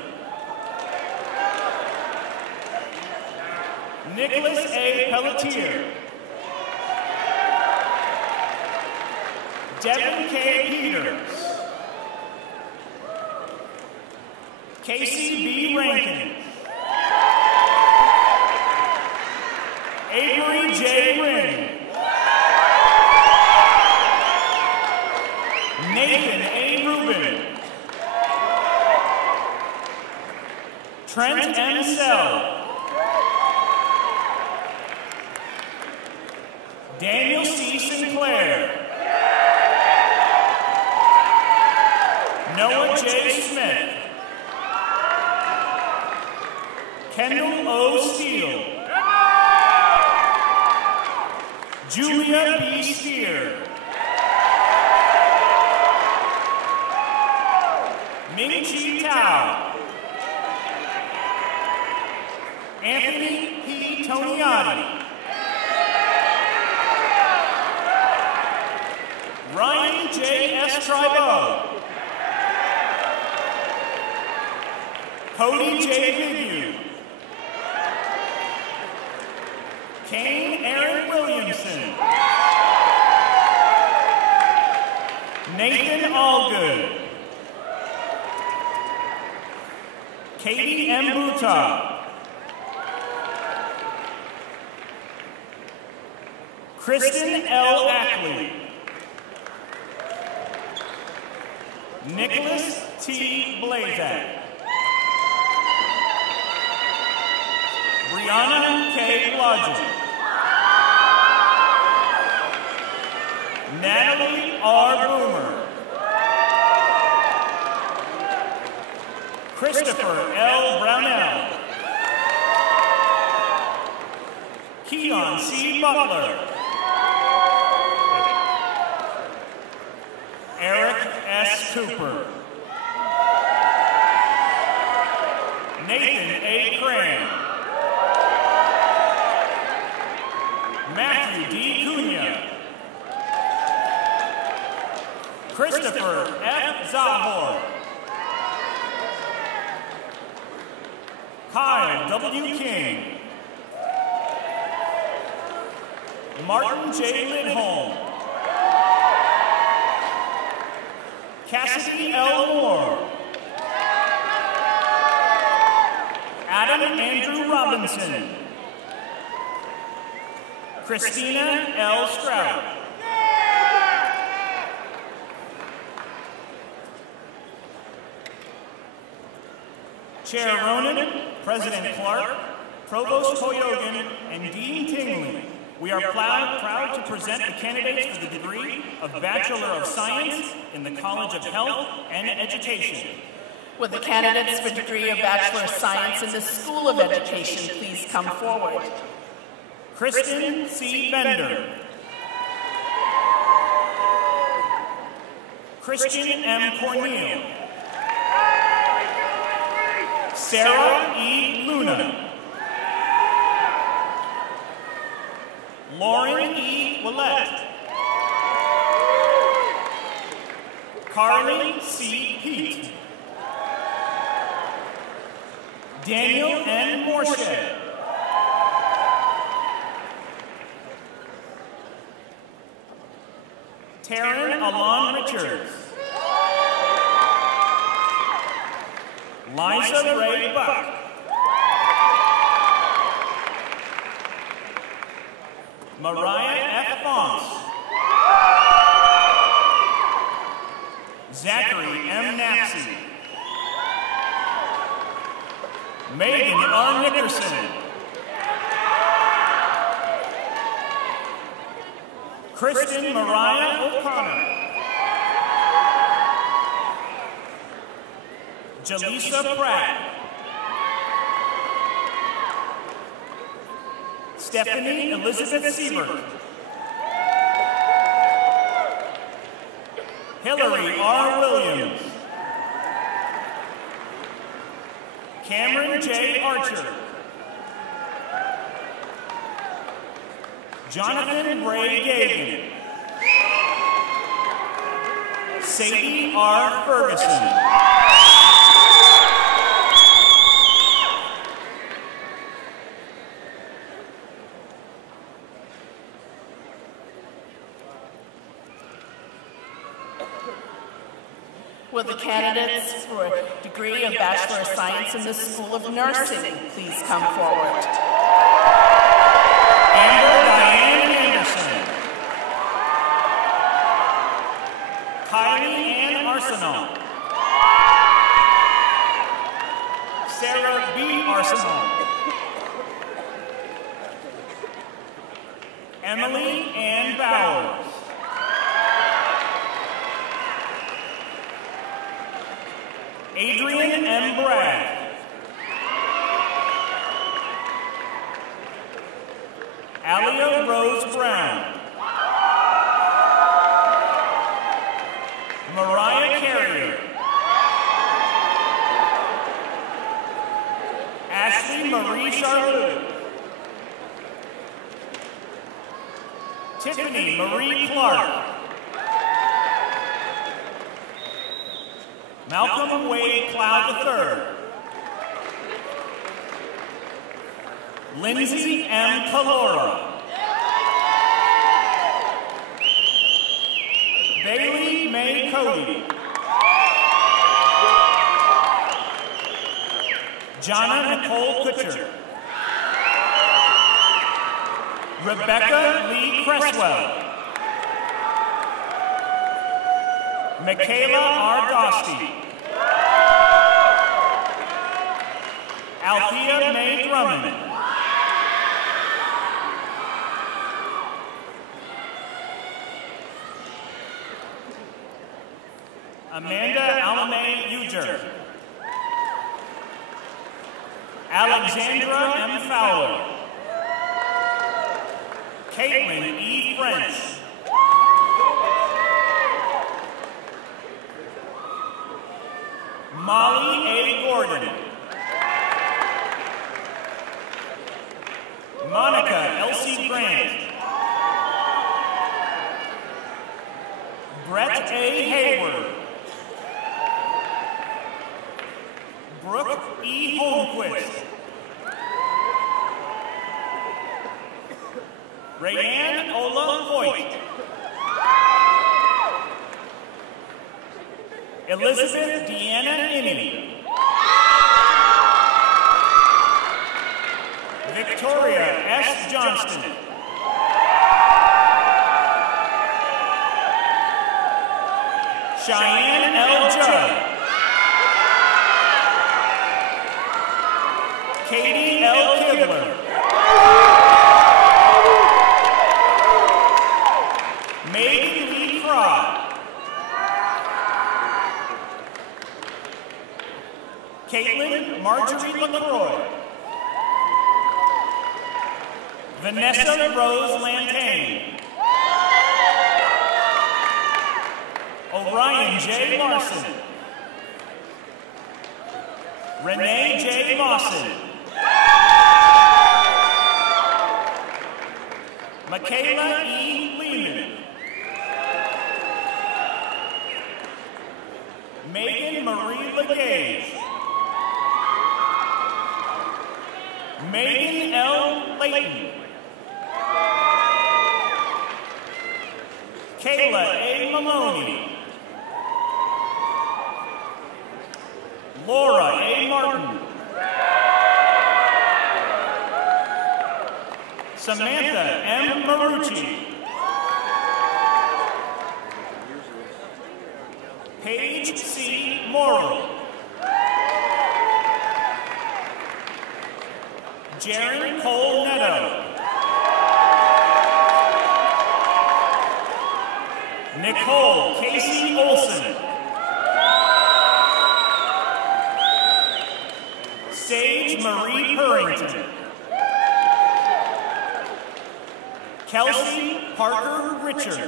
Nicholas A. Pelletier. Devin K. Peters. Casey B. Rankin. Avery J. Ring. Nathan A. Rubin. Trent M. Sell. Daniel C. Sinclair. Noah J. Smith. Kendall O. Steele. Julia B. Spear. Ming-Chi Tao. Anthony P. Toniati. Ryan J. S. Tribo. Cody J. Vigu. Kane Aaron Williamson. Nathan Allgood. Katie M. Buta. Kristen L. Ackley. Nicholas T. Blazak. Brianna K. Blodgett. Natalie R. Boomer. Christopher L. Brownell. Keon C. Butler. Eric S. Cooper. Nathan A. Cran. Matthew D. Cunha. Christopher F. Zahor. Kyle W. King. Martin J. Lindholm. Cassidy L. Moore. Adam Andrew Robinson. Christina L. Stroud. Chair Ronan, President Clark, Provost Koyogan, and Dean Tingley, we are proud to present the candidates for the degree of Bachelor of Science in the College of Health and Education. Will the candidates for degree of Bachelor of Science in the School of Education please come forward? Kristen C. Bender. Christian M. Cornell. Sarah E. Luna. Lauren E. Willette. Carly C. Heat. Daniel N. Morshed. Taryn Alon Richards. Liza Ray Buck. Mariah F. Fonce. Zachary M. Napsy. Megan R. Nickerson. Kristen Mariah O'Connor. Jaleesa Pratt. Stephanie Elizabeth Siebert. Hillary R. Williams. Cameron J. Archer. Jonathan Ray Gagan. Sadie R. Ferguson. candidates for a degree of Bachelor of Science in the School of Nursing please come forward? Amber Diane Anderson. Kylie Ann Arsenal. Sarah B. Arsenal. Emily Ann Bowers. Adrian M. Bragg. Alia Rose Brown. Mariah Carrier. Ashley Marie Charlotte. Tiffany Marie Clark. Malcolm Wade Cloud III. Lindsay M. Calora. Bailey May Cody. Jonna Nicole Kutcher. Rebecca Lee Cresswell. Michaela R. Dostie. Althea May Drummond. Amanda Alame Uger. Alexandra M. Fowler. Caitlin E. French. Molly A. Gordon. Monica Elsie Grant. Brett A. Hayward. Brooke E. Holmquist. Rayanne Ola Hoyt. Elizabeth Deanna Inney. Victoria S. Johnston. Cheyenne L. Judd. Katie L. Kibler. Megan Lee Fry. Caitlin Marjorie LaCroix. Vanessa Rose Lantain. Orion J. Larson. Renee J. Lawson. Michaela E. Lehman. Megan Marie Legage. Megan L. Layton. Kayla A. Maloney. Laura A. Martin. Samantha M. Marucci. Paige C. Morrill. Jaren Cole Netto. Nicole Casey Olson. Sage Marie Purrington. Kelsey Parker Richards.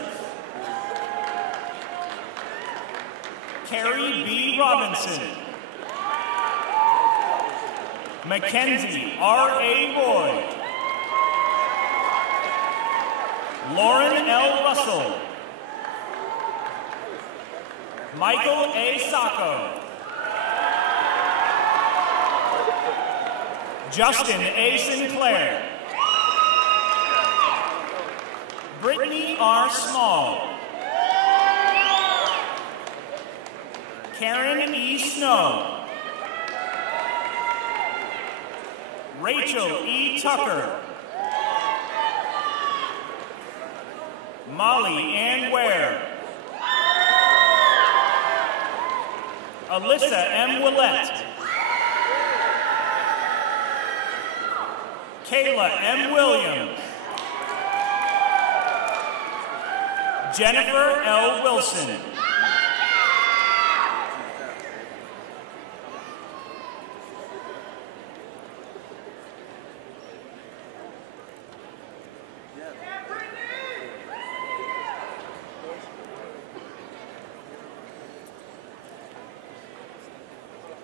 Carrie B. Robinson. Mackenzie R. A. Boyd. Lauren L. Russell. Michael A. Sacco. Justin A. Sinclair. Brittany R. Small. Karen E. Snow. Rachel E. Tucker. Molly Ann Ware. Alyssa M. Willett. Kayla M. Williams. Jennifer L. Wilson.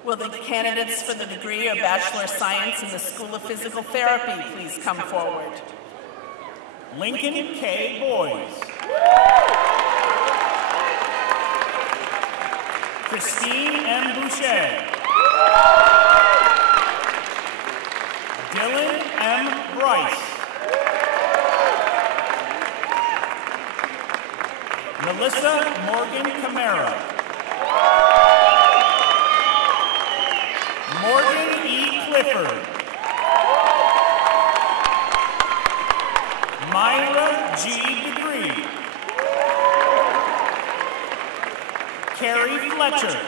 Will the candidates for the degree of Bachelor of Science in the School of Physical Therapy please come forward? Lincoln K. Boys. Christine M. Boucher. Dylan M. Bryce. Melissa Morgan Camara. Morgan E. Clifford. Myra G. Degree. Carrie Fletcher.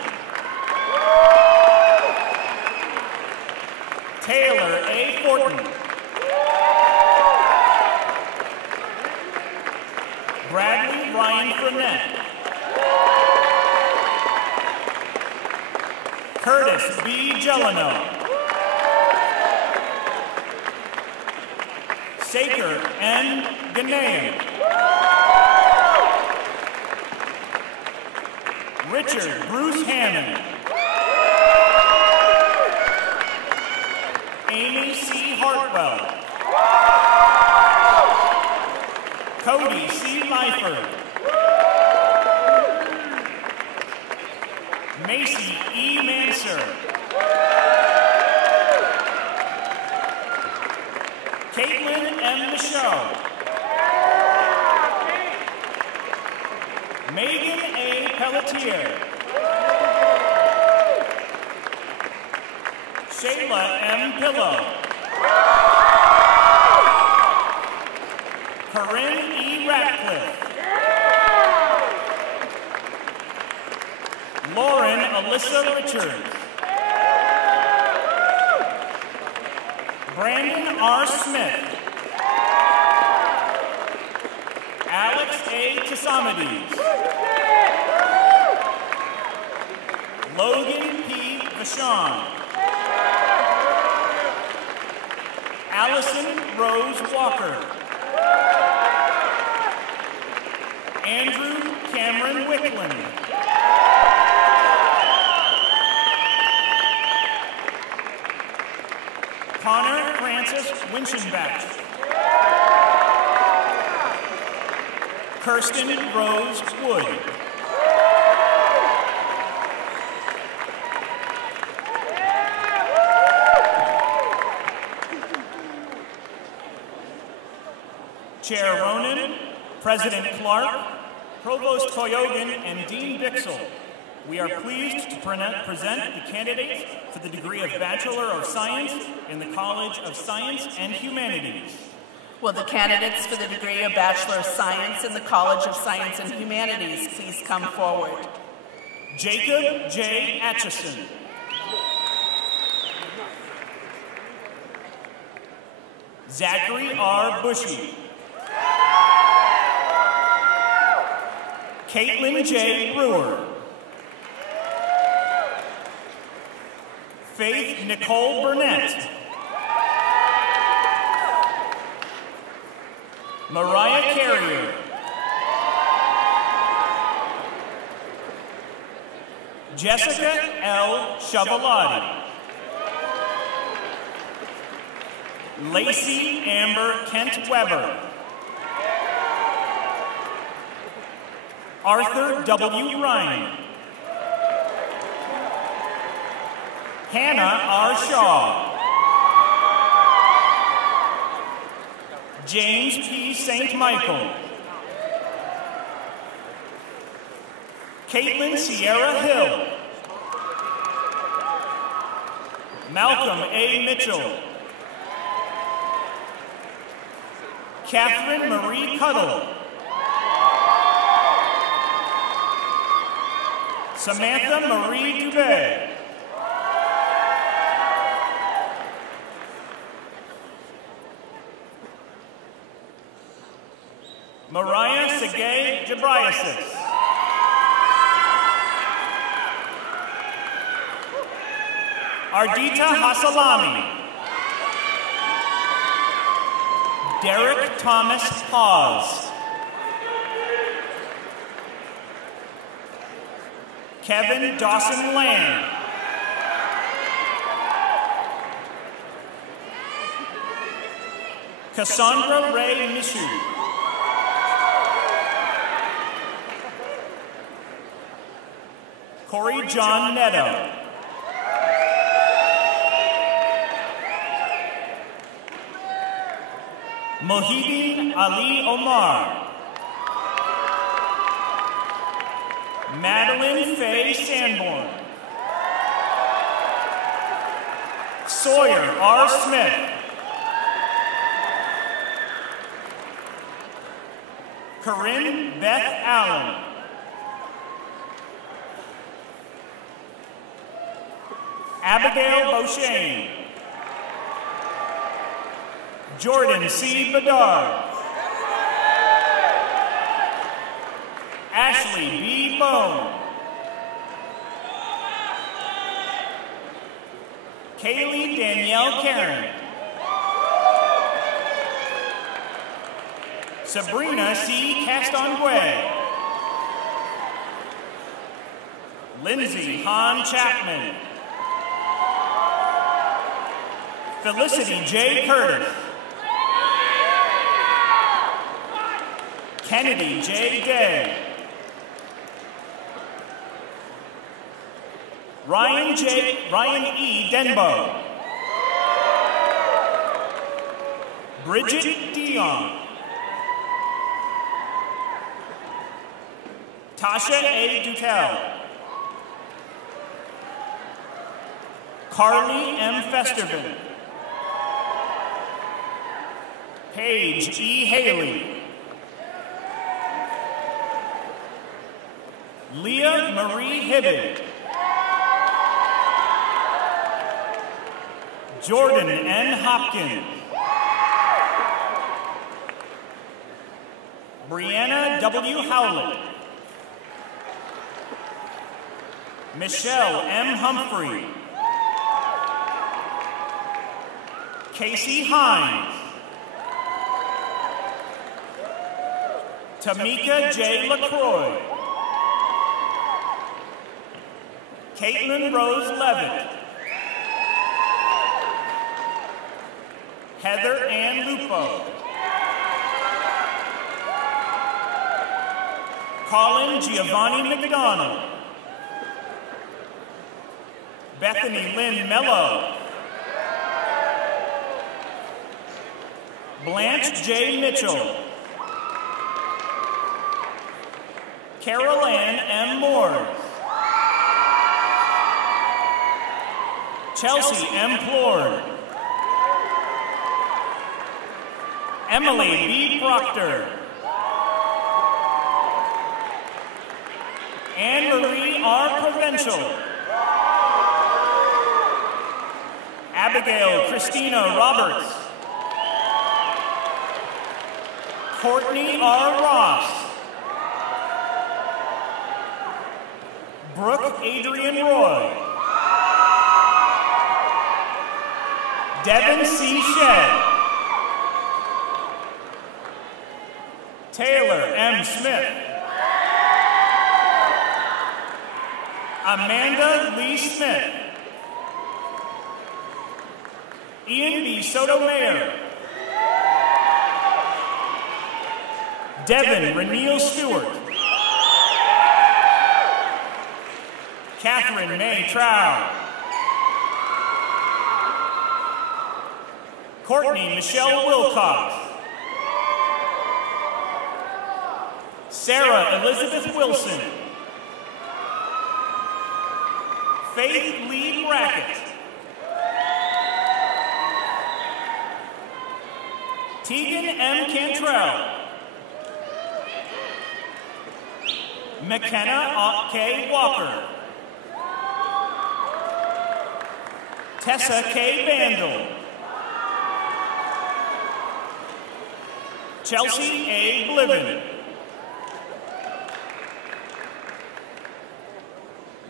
Taylor A. Fortin. Bradley Ryan Burnett. Curtis B. Gelano. Saker N. Ghanaian. Richard Bruce Hammond. Amy C. Hartwell. Cody C. Lyford. Macy E. Manser. Caitlin M. Michaud. Megan A. Pelletier. Shayla M. Pillow. Corinne E. Ratcliffe. Lauren Alyssa Richards. Brandon R. Smith. Alex A. Tasamides. Logan P. Vachon. Allison Rose Walker. Andrew Cameron Wickland. Connor Francis Winchenbach. Kirsten Rose Wood. Chair Ronan, President Clark, Provost Koyogan, and Dean Bixel, we are pleased to present the candidates for the degree of Bachelor of Science in the College of Science and Humanities. Will the candidates for the degree of Bachelor of Science in the College of Science and Humanities please come forward? Jacob J. Atchison. Zachary R. Bushy. Caitlin J. Brewer. Faith Nicole Burnett. Mariah Carrier. Jessica L. Schiavolotti. Lacey Amber Kent Weber. Arthur W. Ryan. Hannah R. Shaw. James P. St. Michael. Caitlin Sierra Hill. Malcolm A. Mitchell. Catherine Marie Cuddle. Samantha Marie Dubé. Mariah Segay Jabriasis. Ardita Hasalami. Derek Thomas Hawes. Kevin Dawson Lamb. Cassandra Ray Mishu. Corey John Netto. Mohideen Ali Omar. Madeline Faye Sanborn. Sawyer R. Smith. Corinne Beth Allen. Abigail Beauchene. Jordan C. Bedard. Ashley B. Bone. Kaylee Danielle Karen. Sabrina C. Castonguay. Lindsay Han Chapman. Felicity J. Curtis. Kennedy J. Day. Ryan E. Denbo. Bridget Dion. Tasha A. Dutel. Carly M. Festervin. Paige E. Haley. Leah Marie Hibbett. Jordan N. Hopkins. Brianna W. Howlett. Michelle M. Humphrey. Casey Hines. Tamika J. LaCroix. Caitlin Rose Levitt. Heather Ann Lupo. Colin Giovanni McDonald. Bethany Lynn Mello. Blanche J. Mitchell. Carol Ann M. Moore. Chelsea M. Plord. Emily B. Proctor. Anne-Marie R. Provincial. Abigail Christina Roberts. Courtney R. Ross. Brooke Adrian Roy. Devin C. Shedd. Taylor M. Smith. Amanda Lee Smith. Ian B. Sotomayor. Devin Reneel Stewart. Catherine May Trow. Courtney Michelle Wilcox. Sarah Elizabeth Wilson. Faith Lee Brackett. Tegan M. Cantrell. McKenna K. Walker. Tessa K. Bandel. Chelsea A. Bliven.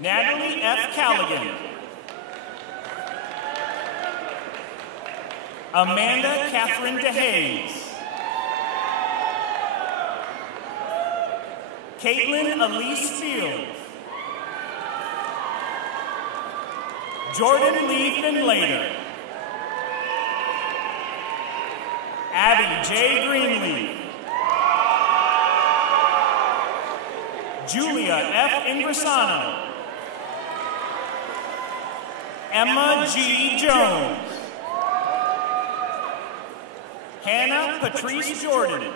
Natalie F. Callaghan. Amanda Catherine DeHaze. Caitlin Elise Field. Jordan Lee Finlater. Abby J. Greenleaf. Julia F. Ingrasano. Emma G. Jones. Hannah Patrice Jordan.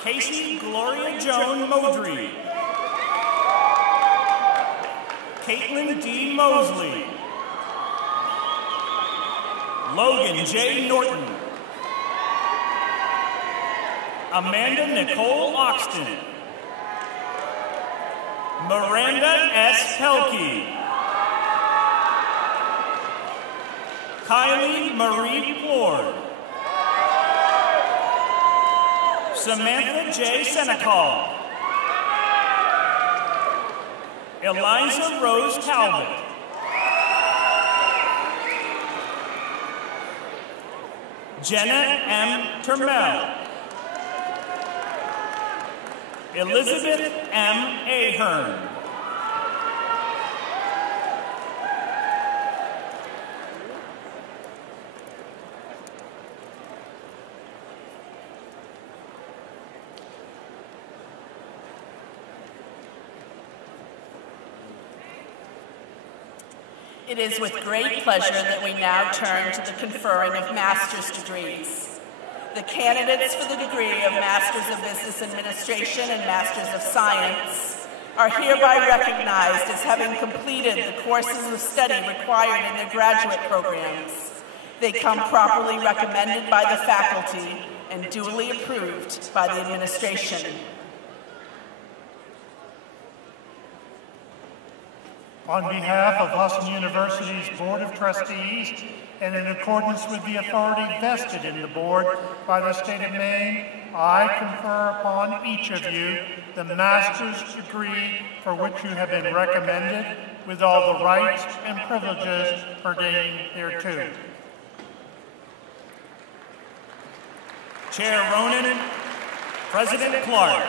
Casey Gloria Joan Modry. Caitlin D. Mosley. Logan J. Norton. Amanda Nicole Oxton. Miranda S. Pelkey. Kylie Marie Ford. Samantha J. Senecal. Eliza Rose Talbot. Jenna M. Termel. Elizabeth M. Ahern. It is with great pleasure that we now turn to the conferring of master's degrees. The candidates for the degree of Masters of Business Administration and Masters of Science are hereby recognized as having completed the courses of study required in their graduate programs. They come properly recommended by the faculty and duly approved by the administration. On behalf of Husson University's Board of Trustees, and in accordance with the authority vested in the board by the state of Maine, I confer upon each of you the master's degree for which you have been recommended, with all the rights and privileges pertaining thereto. Chair Ronan, President Clark,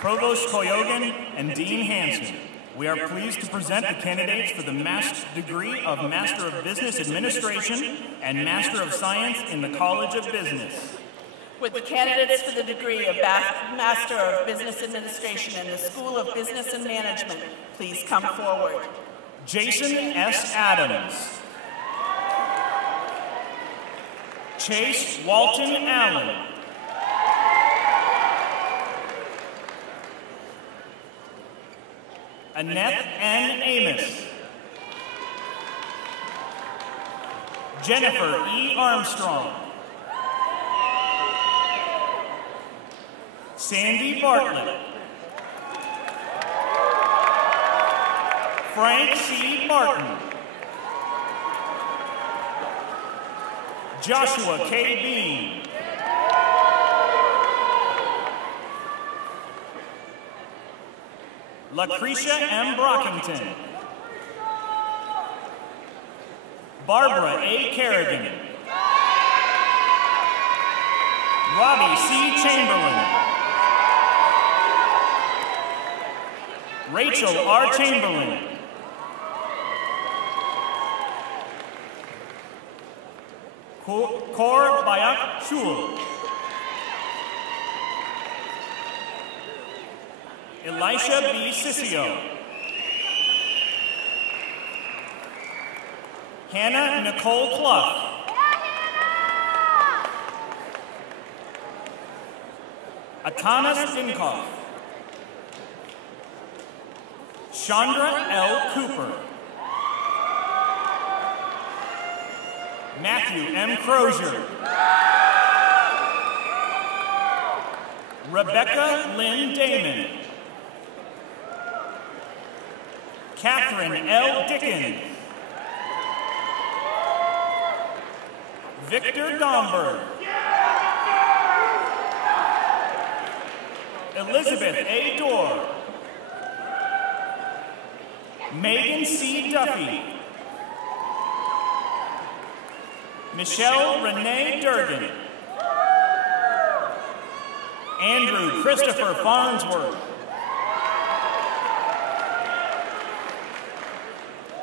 Provost Koyogan, and Dean Hanson. We are pleased to present the candidates for the degree of Master of Business Administration and Master of Science in the College of Business. Would the candidates for the degree of Master of Business Administration in the School of Business and Management please come forward? Jason S. Adams. Chase Walton Allen. Annette N. Amos. Jennifer E. Armstrong. Sandy Bartlett. Frank C. Martin. Joshua K. Bean. Lucretia M. Brockington. Barbara A. Kerrigan. Robbie C. Chamberlain. Rachel R. Chamberlain. Kor Bayak Shul. Elisha B. Sissio. Hannah Nicole Clough. Atanas Dinkoff. Chandra L. Cooper. Matthew M. Crozier. Rebecca Lynn Damon. Catherine L. Dickens. Victor Domberg. Elizabeth A. Dorr. Megan C. Duffy. Michelle Renee Durgan. Andrew Christopher Farnsworth.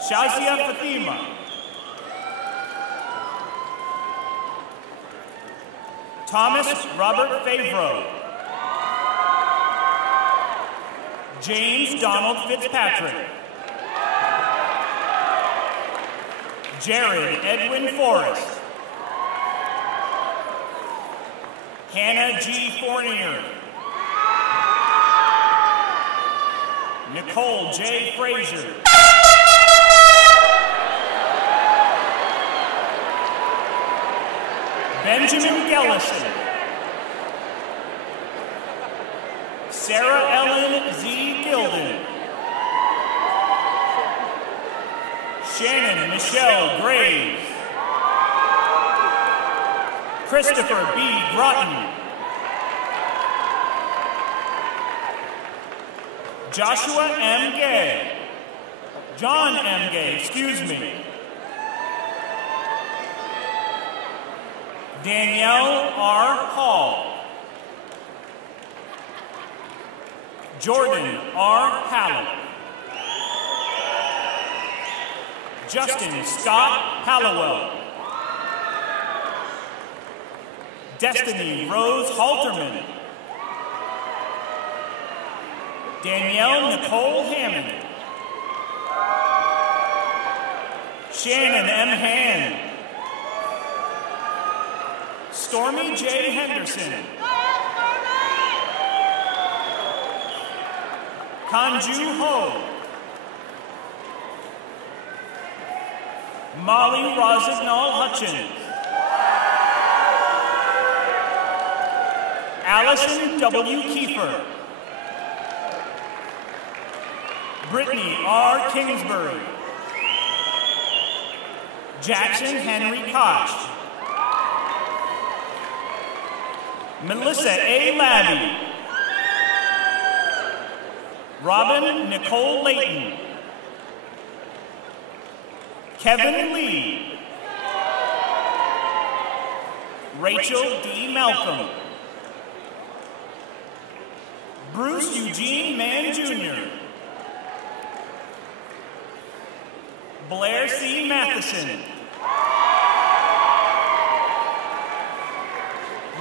Shazia Fatima. Thomas Robert Favreau. James Donald Fitzpatrick. Jared Edwin Forrest. Hannah G. Fournier. Nicole J. Frazier. Benjamin Gellison. Sarah Ellen Z. Gilden. Shannon Michelle Graves. Christopher B. Groton. Joshua M. Gay. John M. Gay, excuse me. Danielle R. Hall. Jordan R. Hallett. Justin Scott Hallowell. Destiny Rose Halterman. Danielle Nicole Hammond. Shannon M. Hand. Stormy J. Henderson. Kanju Ho. Molly Rosignol Hutchins. Allison W. Kiefer. Brittany R. Kingsbury. Jackson Henry Koch. Melissa A. Labby. Robin Nicole Layton. Kevin Lee. Rachel D. Malcolm. Bruce Eugene Mann Jr. Blair C. Matheson.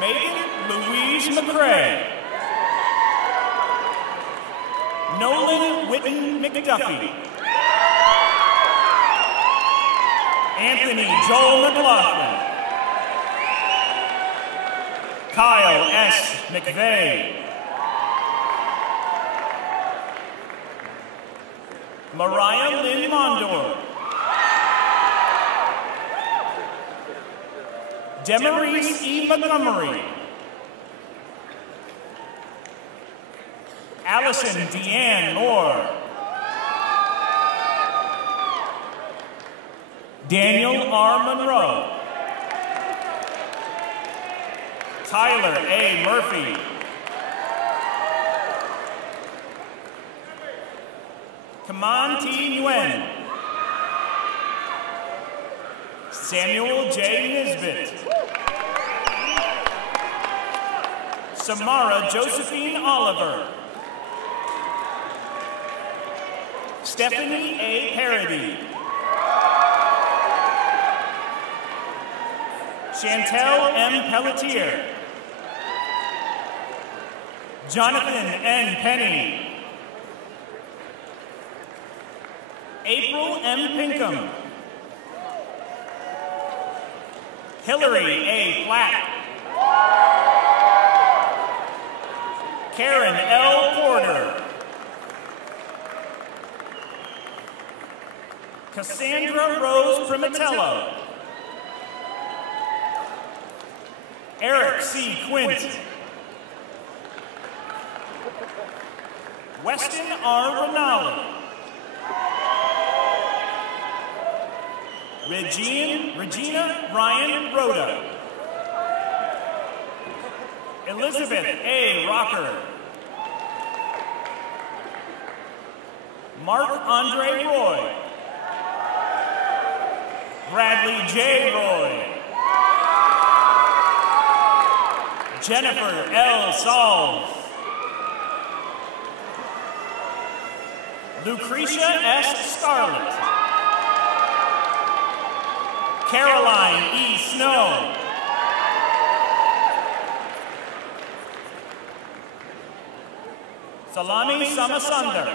Megan Louise McCrae. Nolan Witten McDuffie. Anthony Joel McLaughlin. Kyle S. McVeigh. Mariah Lynn Mondor. Demarise E. Montgomery. Allison Deanne Moore. Daniel R. Monroe. Tyler A. Murphy. Kaman T. Nguyen. Samuel J. Nisbet. Samara Josephine Oliver. Stephanie A. Parody. Chantel M. Pelletier. Jonathan N. Penny. April M. Pinkham. Hillary A. Platt. Karen L. Porter. Cassandra Rose Primatello. Eric C. Quint. Weston R. Rinaldi. Regina Ryan Rhoda. Elizabeth A. Rocker. Mark Andre Roy. Bradley J. Roy. Jennifer L. Sauls. Lucretia S. Scarlett. Caroline E. Snow. Salami Samasundar.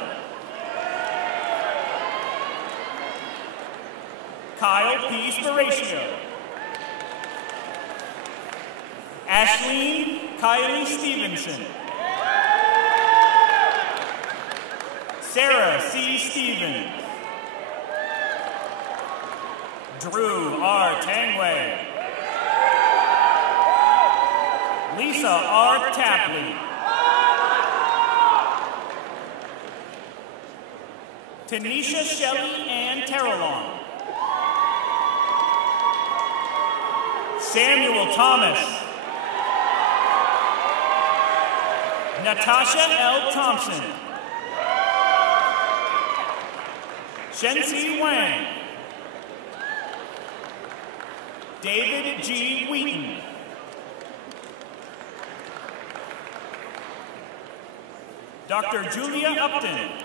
Kyle P. Sparatio. Ashleen Kylie Stevenson. Sarah C. Stevens. Drew R. Tangway. Lisa R. Tapley. Tanisha Shelley Ann Terrelon. Samuel Thomas. Natasha L. Thompson. Shensi Wang. David G. Wheaton. Dr. Julia Upton.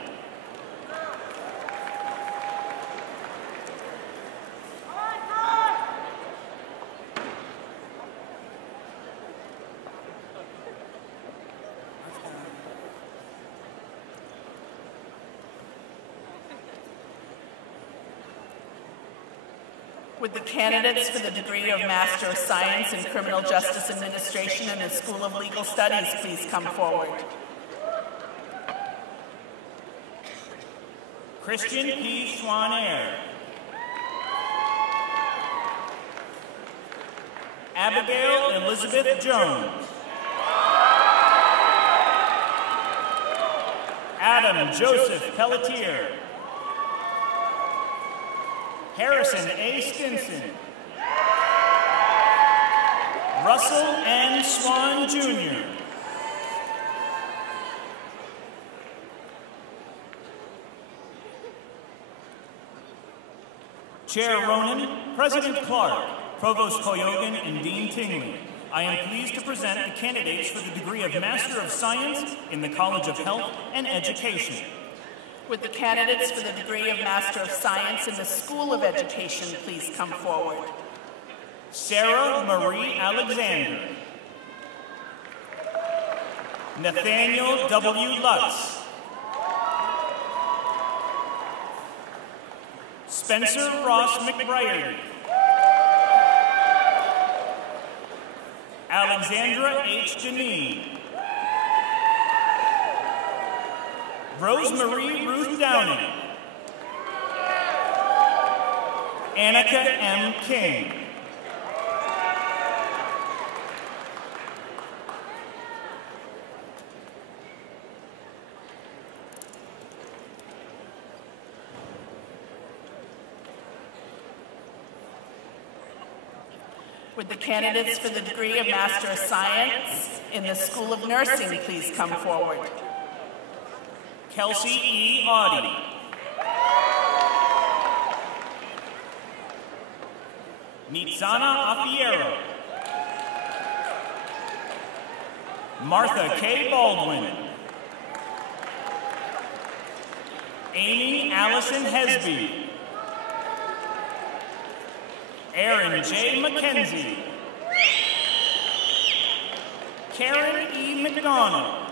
Would the candidates for the degree of Master of Science in Criminal Justice Administration in the School of Legal Studies please come forward? Christian P. Schwannair. Abigail Elizabeth Jones. Adam Joseph Pelletier. Harrison A. Stinson. Russell N. Swan, Jr. Chair Ronan, President Clark, Provost Koyogan, and Dean Tingley, I am pleased to present the candidates for the degree of Master of Science in the College of Health and Education. Would the candidates for the degree of Master of Science in the School of Education please come forward? Sarah Marie Alexander. Nathaniel W. Lutz. Spencer Ross McBriarty. Alexandra H. Janine. Rosemarie Ruth Downing. Annika M. King. Would the candidates for the degree of Master of Science in the School of Nursing please come forward? Kelsey E. Audie. Nitzana Afiero. Martha K. Baldwin. Amy Allison Hesby. Aaron J. McKenzie. Karen E. McDonald.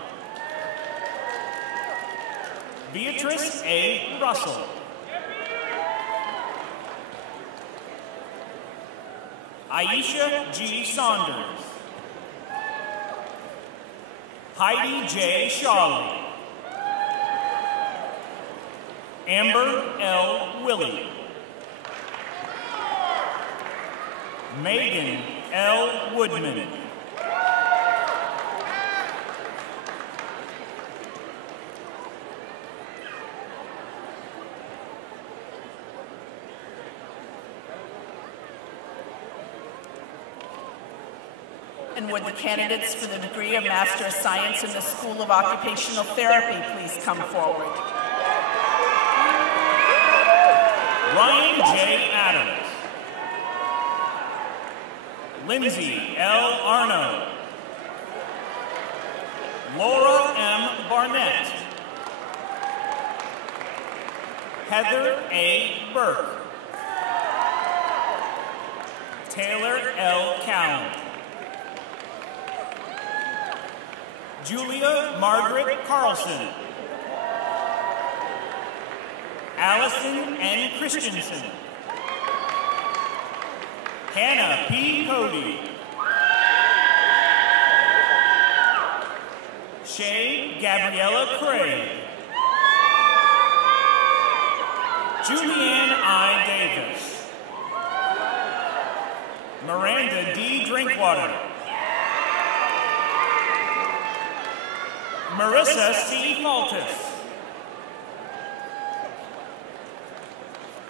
Beatrice A. Russell. Aisha G. Saunders. Heidi J. Shawley. Amber L. Willie. Megan L. Woodman. And would the candidates for the degree of Master of Science in the School of Occupational Therapy please come forward? Ryan J. Adams. Lindsay L. Arno. Laura M. Barnett. Heather A. Burke. Taylor L. Cowan. Julia Margaret Carlson. Allison N. Christensen. Hannah P. Cody. Shay Gabriella Craig. Julianne I. Davis. Miranda D. Drinkwater. Marissa C. Maltus.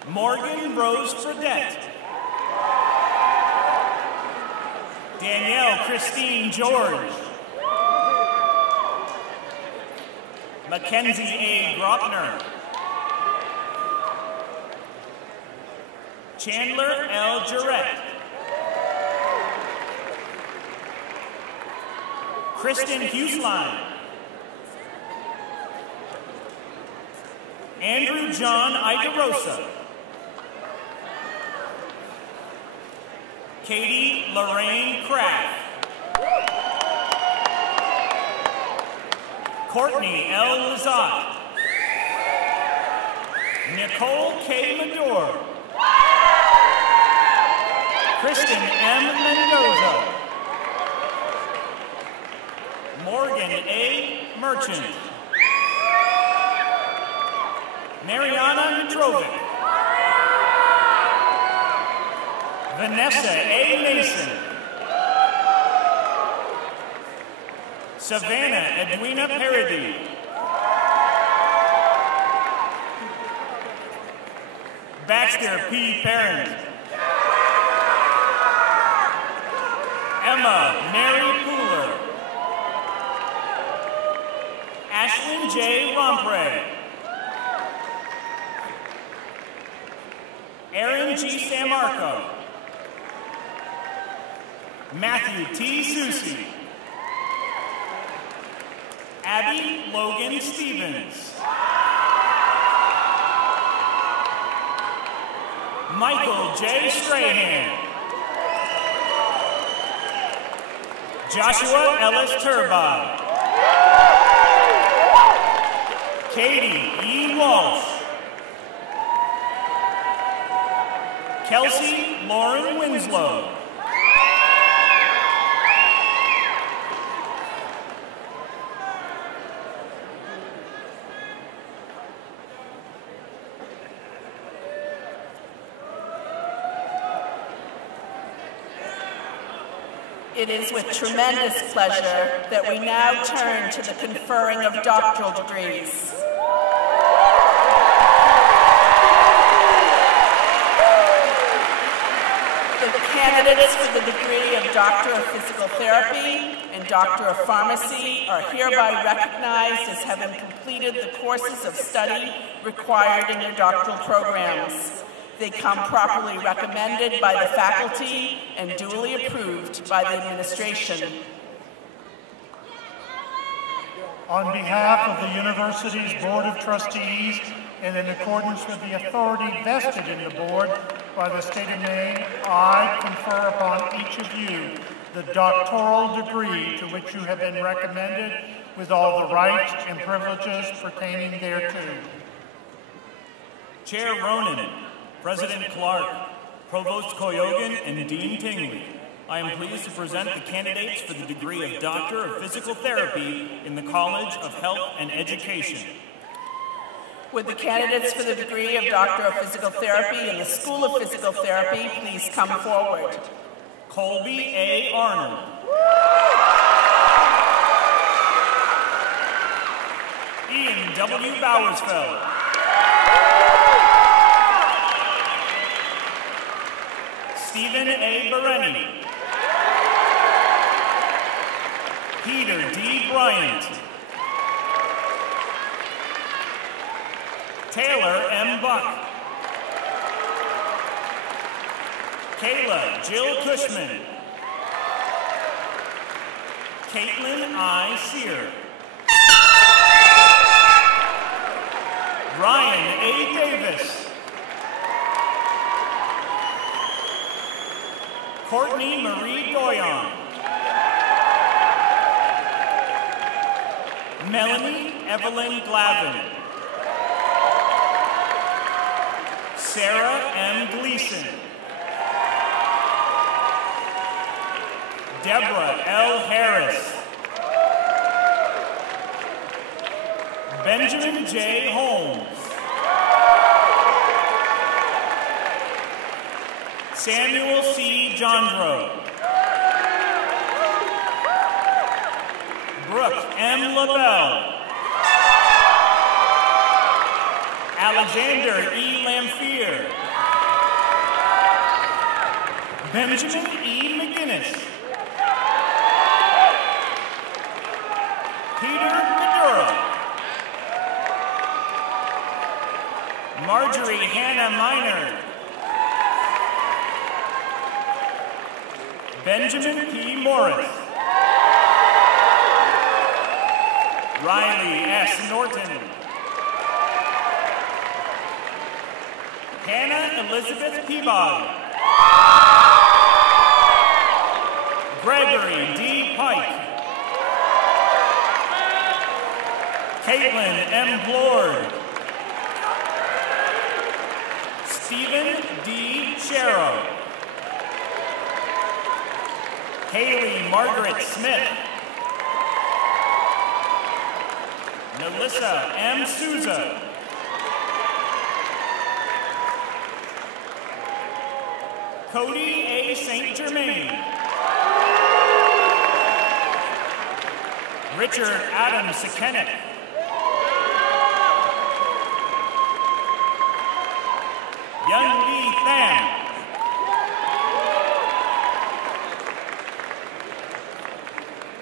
Morgan Rose Fredette. Danielle Christine George. Mackenzie A. Grotner. Chandler L. Jarrett. Kristen Huseline. Andrew John Igarosa. Katie Lorraine Kraft. Courtney L. Lazat. Nicole K. Mador. Kristen M. Mendoza. Morgan A. Merchant. Mariana Mitrovic. Vanessa A. Mason. Savannah Edwina Parody. Baxter P. Parent. Emma Mary Pooler. Ashlyn J. Rompre. Aaron G. Samarco. Matthew T. Susi. Abby Logan Stevens. Michael J. Strahan. Joshua Ellis Turbine. Katie E. Walsh. Kelsey Lauren Winslow. It is with tremendous pleasure that we now turn to the conferring of doctoral degrees. The candidates for the degree of Doctor of Physical Therapy and Doctor of Pharmacy are hereby recognized as having completed the courses of study required in their doctoral programs. They come properly recommended by the faculty and duly approved by the administration. On behalf of the university's Board of Trustees and in accordance with the authority vested in the board by the state of Maine, I confer upon each of you the doctoral degree to which you have been recommended with all the rights and privileges pertaining thereto. Chair Ronan, President Clark, Provost Koyogan, and Dean Tingley, I am pleased to present the candidates for the degree of Doctor of Physical Therapy in the College of Health and Education. Would the candidates for the degree of Doctor of Physical Therapy in the School of Physical Therapy please come forward? Colby A. Arnold. Ian W. Bowersfeld. Stephen A. Bereni. Peter D. Bryant. Taylor M. Buck. Kayla Jill Cushman. Caitlin I. Sear. Ryan A. Davis. Courtney Marie Doyon. Melanie Evelyn Glavin. Sarah M. Gleason. Deborah L. Harris. Benjamin J. Holmes. Samuel C. Jondro. Brooke M. LaBelle. Alexander E. Lamphere. Benjamin E. McGinnis. Peter Maduro. Marjorie Hannah Minor. Benjamin P. Morris. Riley S. Norton. Hannah Elizabeth Peabody. Gregory D. Pike. Caitlin M. Blord. Stephen D. Sharrow. Haley Margaret Smith. Melissa M. Souza. Cody A. St. Germain. Richard Adam Sekenek. Young Lee Tham.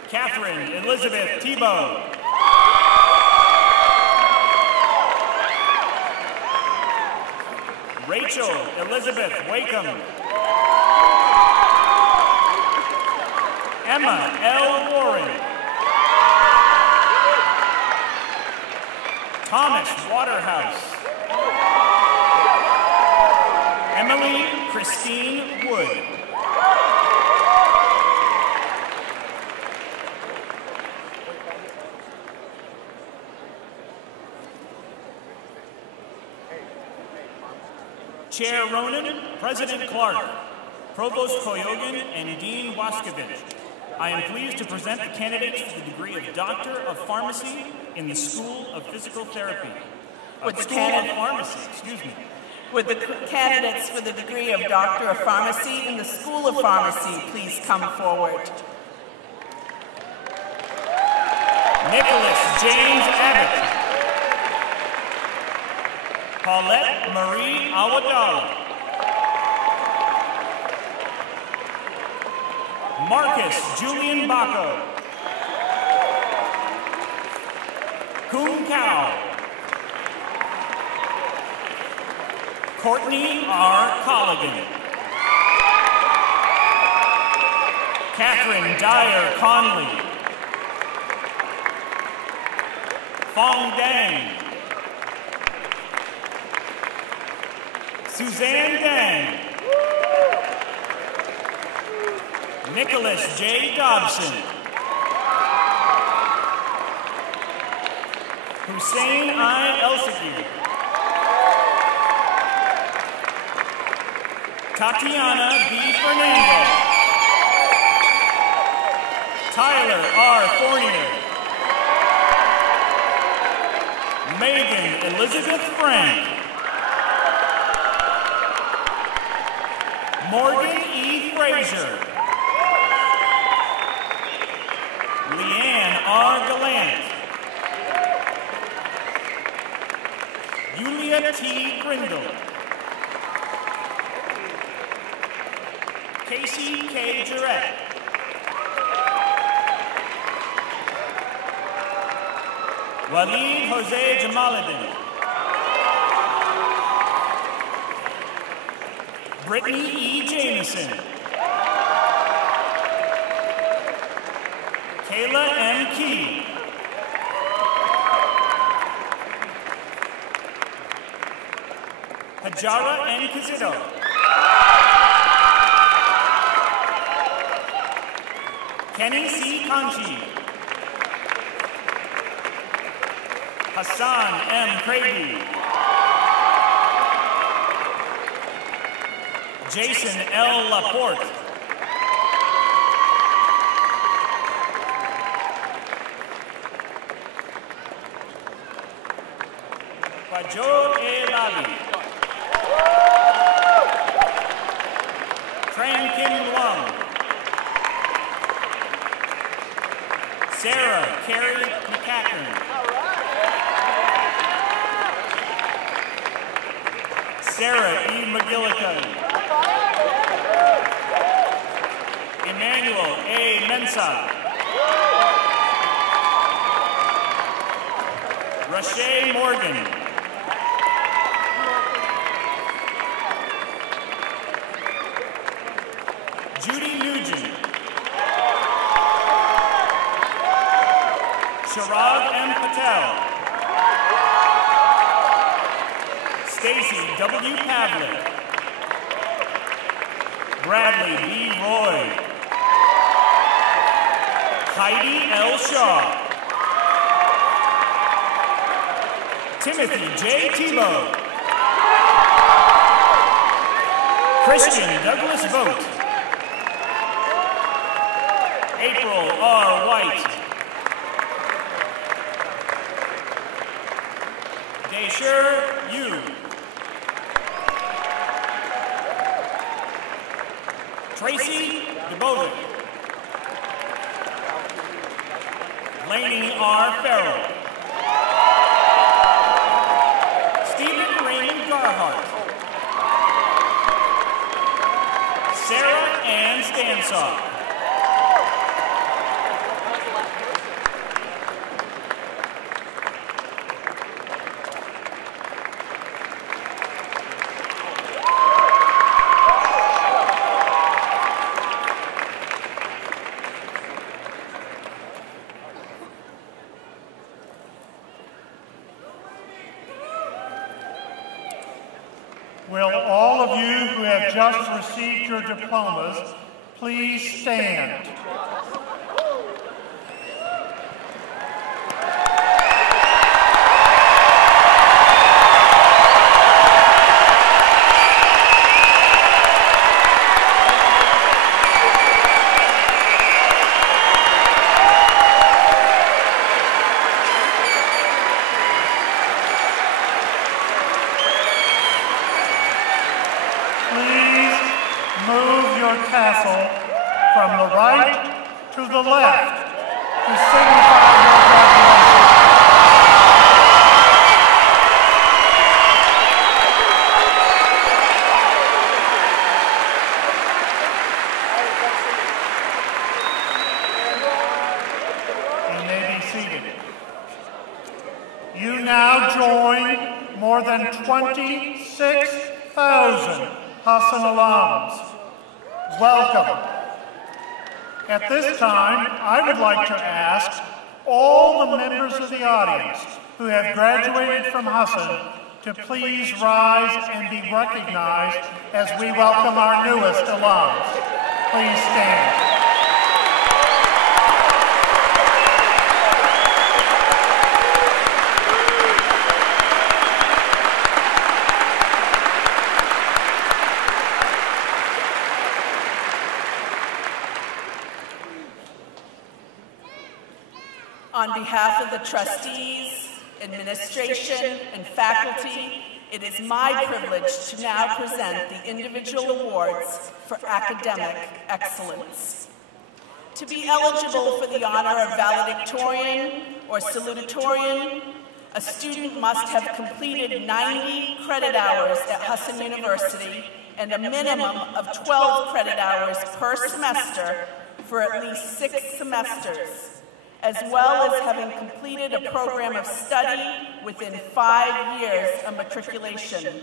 Catherine Elizabeth Tebow. Rachel Elizabeth Wakeham. Emma L. Warren. Thomas Waterhouse. Emily Christine Wood. Chair Ronan, President Clark, Provost Koyogin, and Dean Waskovich. I am pleased to present the candidates for the degree of Doctor of Pharmacy in the School of Physical Therapy. Would the candidates for the degree of Doctor of Pharmacy in the School of Pharmacy please come forward? Nicholas James Abbott. Paulette Marie Awadala. Marcus Julian Bacco. Kun Kao. Courtney R. Colligan. Catherine Dyer Conley. Fong Dang. Suzanne Dang. Nicholas J. Dobson. Hussein I. Elsagir. Tatiana B. Fernandez. Tyler R. Fournier. Megan Elizabeth Frank. Morgan E. Frazier. Leanne R. Gallant. Yulia T. Grindle. Casey K. Jarrett. Walid Jose Jamaluddin. Brittany E. Jameson. Kayla M. Key. Hajara N. Kizito. Kenny C. Conchi. Husson M. Crady. Jason L. Laporte. Bajo E. Labi. Trang Kim Wang. Sarah Carrie McCackern. Sarah E. McGillicuddy. Emmanuel A. Mensah. Rashay Morgan. Judy Nugent. Sharad M. Patel. Stacy W. Pavlik. Bradley B. Roy. Heidi L. Shaw. Timothy J. Tebow. Christian Douglas Vogt. April R. White. Daeshur Yu. Tracy DeBovic. Lainey R. Farrell. Stephen Raymond Garhart. Sarah Ann Stansock. Will all of you who have just received your diplomas please stand? Tassel from the right to the left to signify your graduation. You may be seated. You now join more than 26,000 Husson alums. Welcome. At this time, I would like to ask all the members of the audience who have graduated from Husson to please rise and be recognized as we welcome our newest alums. Please stand. On behalf of the trustees, administration, and faculty, it is my privilege to now present the individual awards for academic excellence. To be eligible for the honor of valedictorian or salutatorian, a student must have completed 90 credit hours at Husson University and a minimum of 12 credit hours per semester for at least 6 semesters, as well as having completed a program of study within 5 years of matriculation.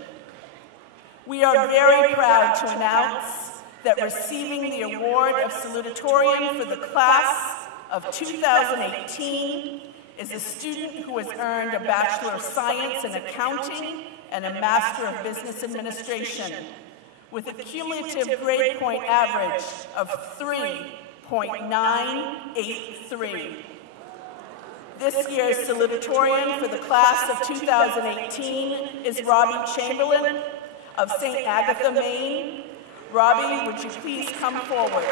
We are very proud to announce that receiving the award of salutatorian for the class of 2018 is a student who has earned a Bachelor of Science in Accounting and a Master of Business Administration with a cumulative grade point average of 3.983. This year's salutatorian for the class of 2018 is Robbie Chamberlain of St. Agatha, Maine. Robbie, would you please come forward?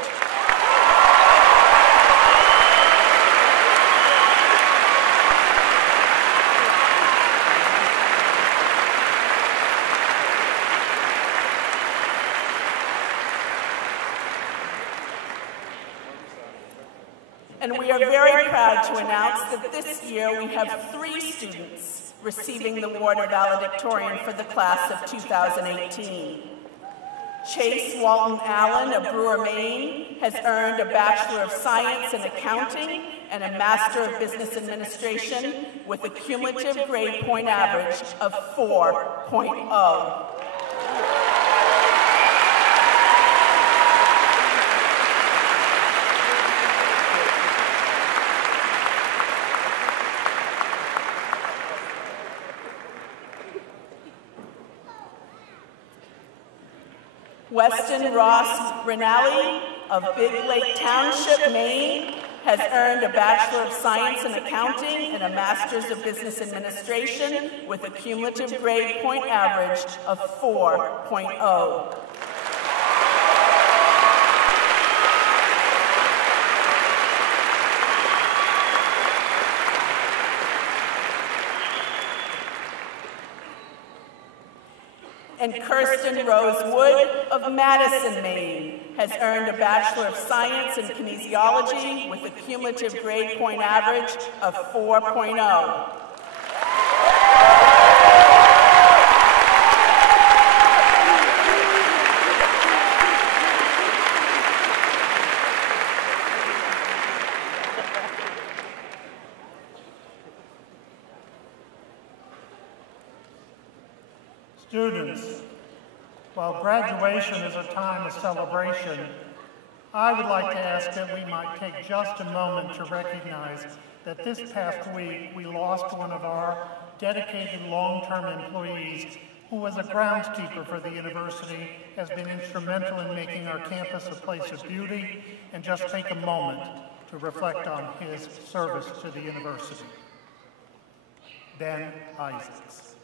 And we are very proud to announce that this year we have 3 students receiving the award of valedictorian for the class of 2018. Chase Walton Allen of Brewer, Maine, has earned a Bachelor of Science in Accounting and a Master of Business Administration with a cumulative grade point average of 4.0. Weston Ross Rinaldi of Big Lake Township, Maine, has earned a Bachelor of Science in Accounting and a Master's of Business Administration with a cumulative grade point average of 4.0. And Kirsten Rose Wood of Madison, Maine, has earned a Bachelor of Science in Kinesiology with a cumulative grade point average of 4.0. Students, while graduation is a time of celebration, I would like to ask that we might take just a moment to recognize that this past week we lost one of our dedicated long-term employees who was a groundskeeper for the university, has been instrumental in making our campus a place of beauty, and just take a moment to reflect on his service to the university. Ben Isaacs.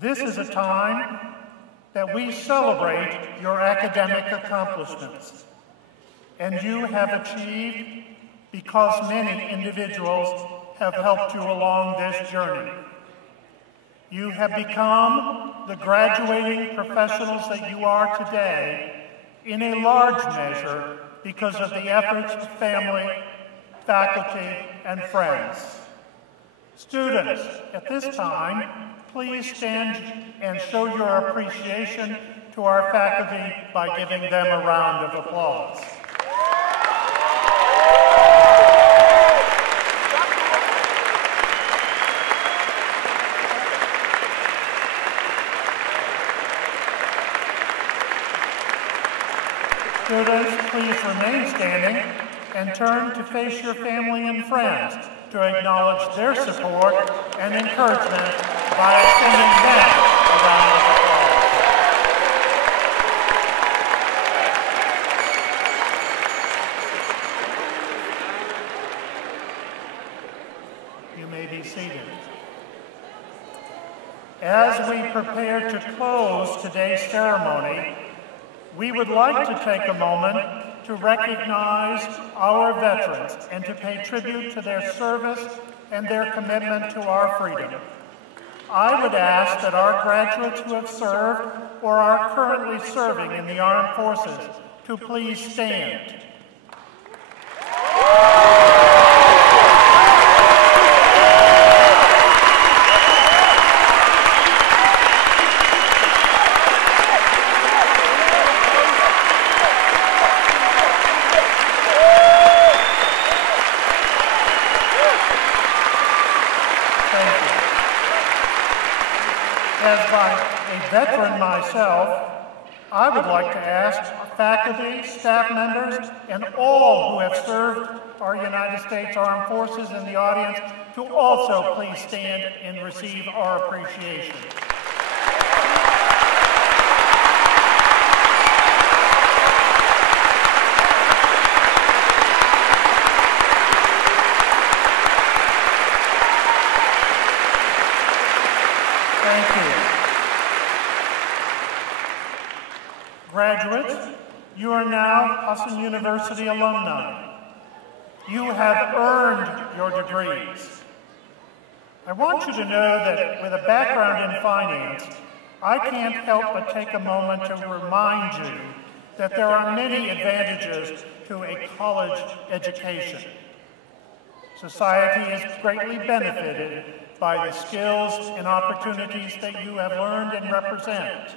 This is a time that we celebrate your academic accomplishments, and you have achieved because many individuals have helped you along this journey. You have become the graduating professionals that you are today in a large measure because of the efforts of family, faculty, and friends. Students, at this time, please stand and show your appreciation to our faculty by giving them a round of applause. Students, please remain standing and turn to face your family and friends to acknowledge their support and encouragement by extending them a round of applause. You may be seated. As we prepare to close today's ceremony, we would like to take a moment to recognize our veterans and to pay tribute to their service and their commitment to our freedom. I would ask that our graduates who have served or are currently serving in the armed forces to please stand. Thank you. As a veteran myself, I would like to ask faculty, staff members, and all who have served our United States Armed Forces in the audience to also please stand and receive our appreciation. Thank you. Graduates, you are now Husson University alumni. You have earned your degrees. I want you to know that with a background in finance, I can't help but take a moment to remind you that there are many advantages to a college education. Society is greatly benefited by the skills and opportunities that you have learned and represent.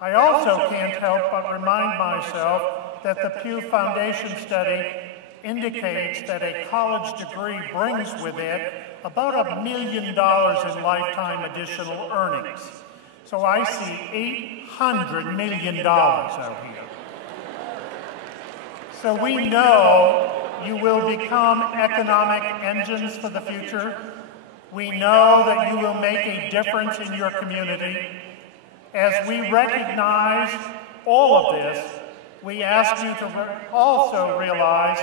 I also can't help but remind myself that the Pew Foundation study indicates that a college degree brings with it about $1 million in lifetime additional earnings. So I see $800 million out here. So we know you will become economic engines for the future. We know that you will make a difference in your community. As we recognize all of this, we ask you to also realize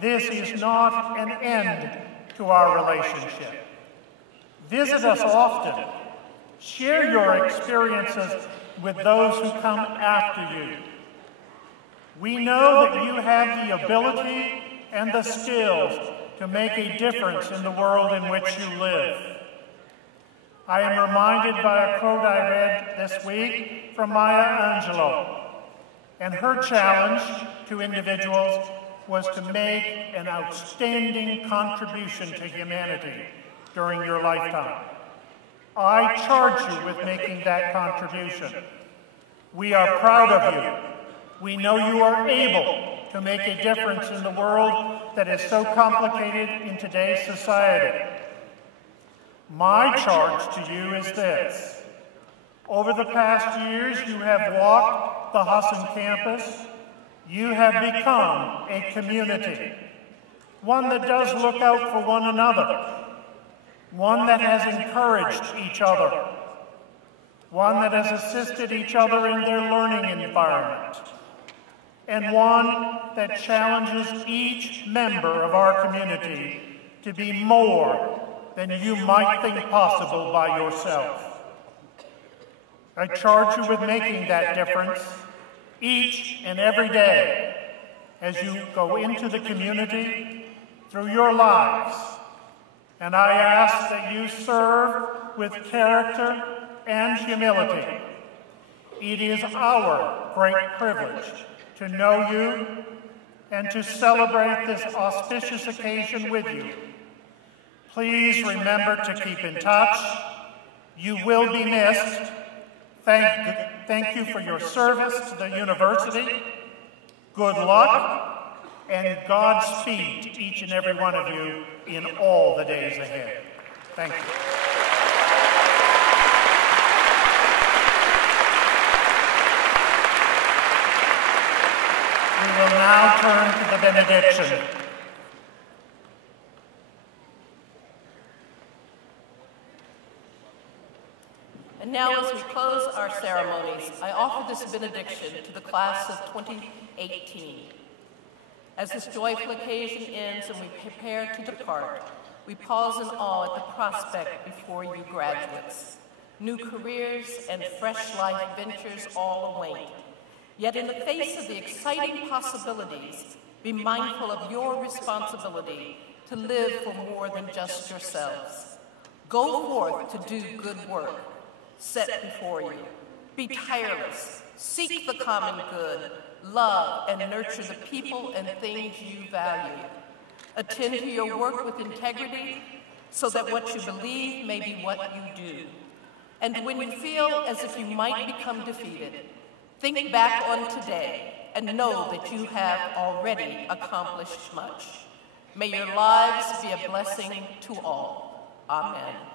this is not an end to our relationship. Visit us often. Share your experiences with those who come after you. We know that you have the ability and the skills to make a difference in the world in which you live. I am reminded by a quote I read this week from Maya Angelou, and her challenge to individuals was to make an outstanding contribution to humanity during your lifetime. I charge you with making that contribution. We are proud of you. We know you are able to make a difference in the world that is so complicated in today's society. My charge to you is this. Over the past years, you have walked the Husson campus. You have become a community, one that does look out for one another, one that has encouraged each other, one that has assisted each other in their learning environment, and one that challenges each member of our community to be more than you might think possible by yourself. I charge you with making that difference each and every day as you go into the community through your lives. And I ask that you serve with character and humility. It is our great privilege to know you and to celebrate this auspicious occasion with you. Please remember to keep in touch. You will be missed. Thank you for your service to the university. Good luck and Godspeed to each and every one of you in all the days ahead. Thank you. We will now turn to the benediction. And now, as we close our ceremonies, I offer this benediction to the class of 2018. As this joyful occasion ends and we prepare to depart, we pause in awe at the prospect before you graduates. New careers and fresh life ventures all await. Yet in the face of the exciting possibilities, be mindful of your responsibility to live for more than just yourselves. Go forth to do good work set before you. Be tireless, seek the common good, love and nurture the people and things you value. Attend to your work with integrity so that what you believe may be what you do. And when you feel as if you might become defeated, think back on today and know that you have already accomplished much. May your lives be a blessing to all. Amen.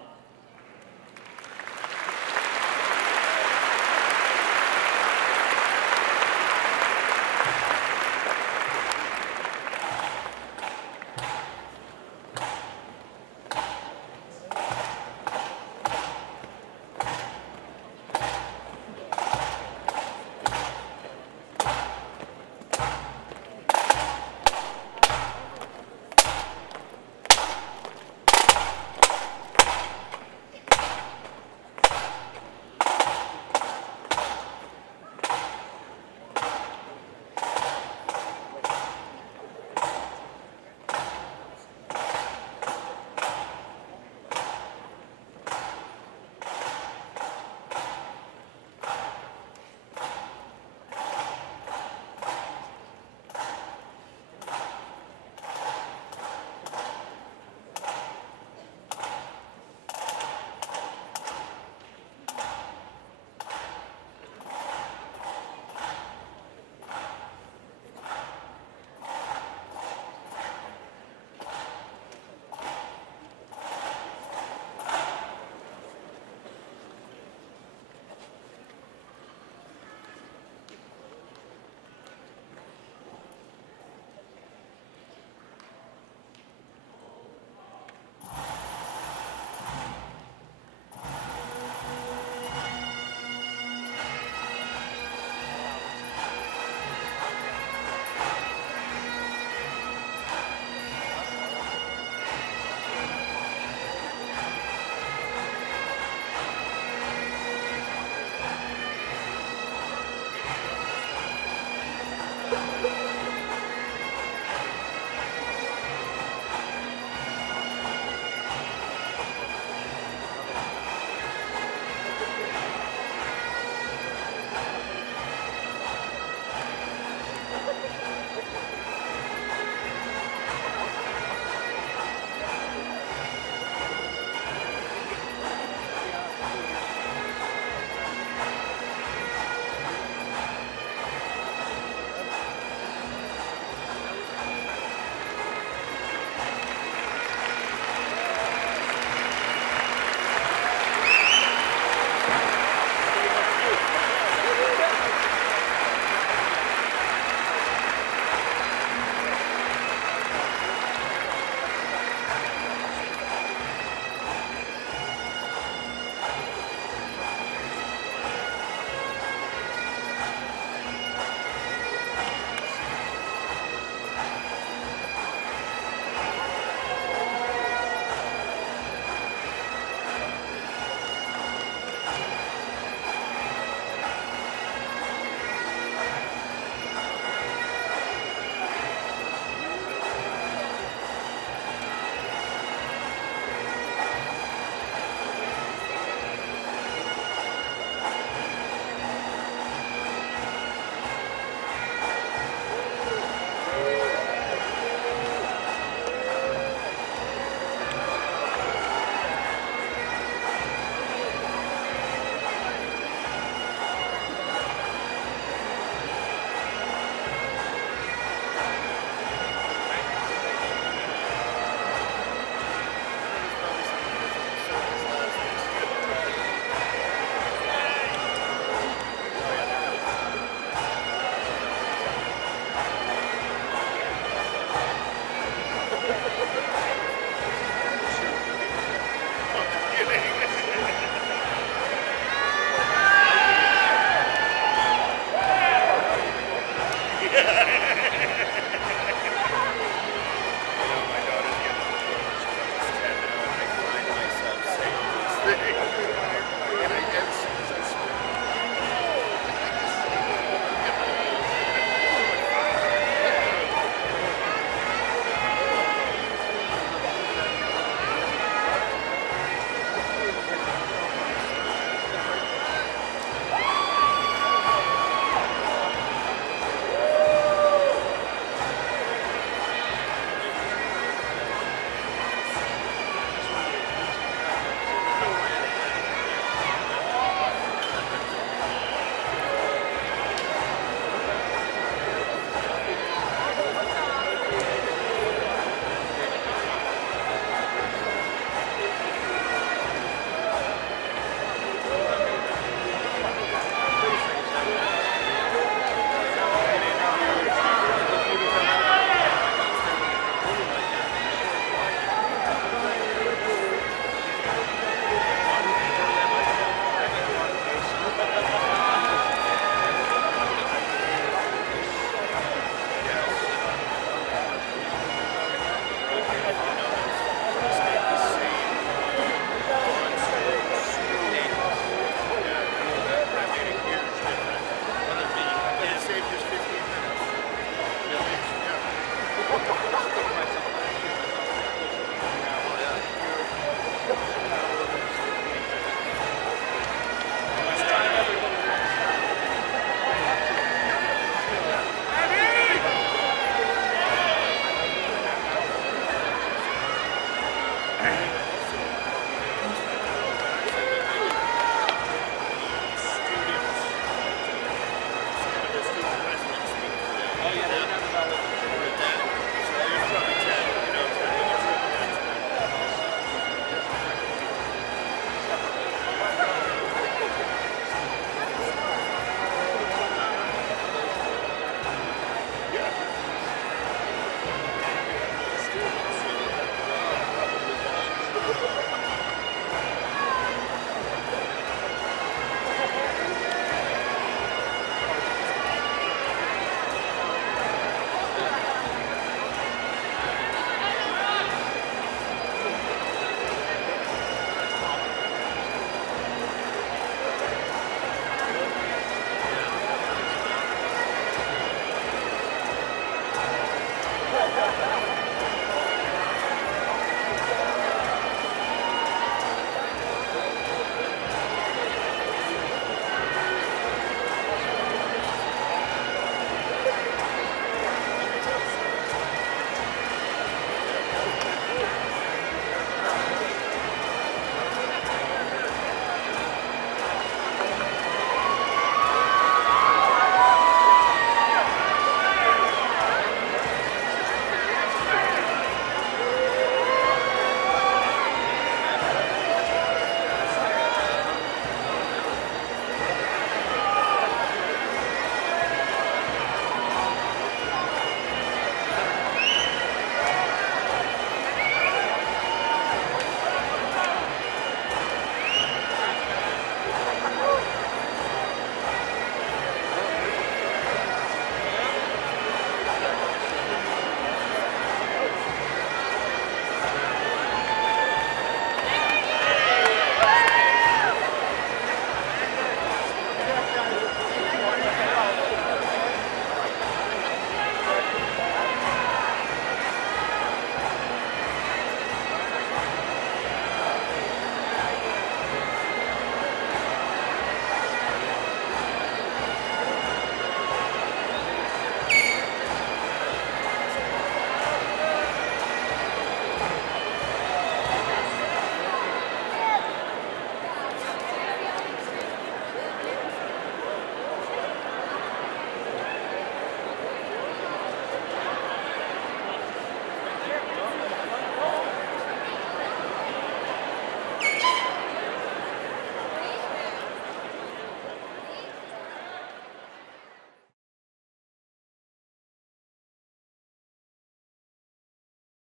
thing.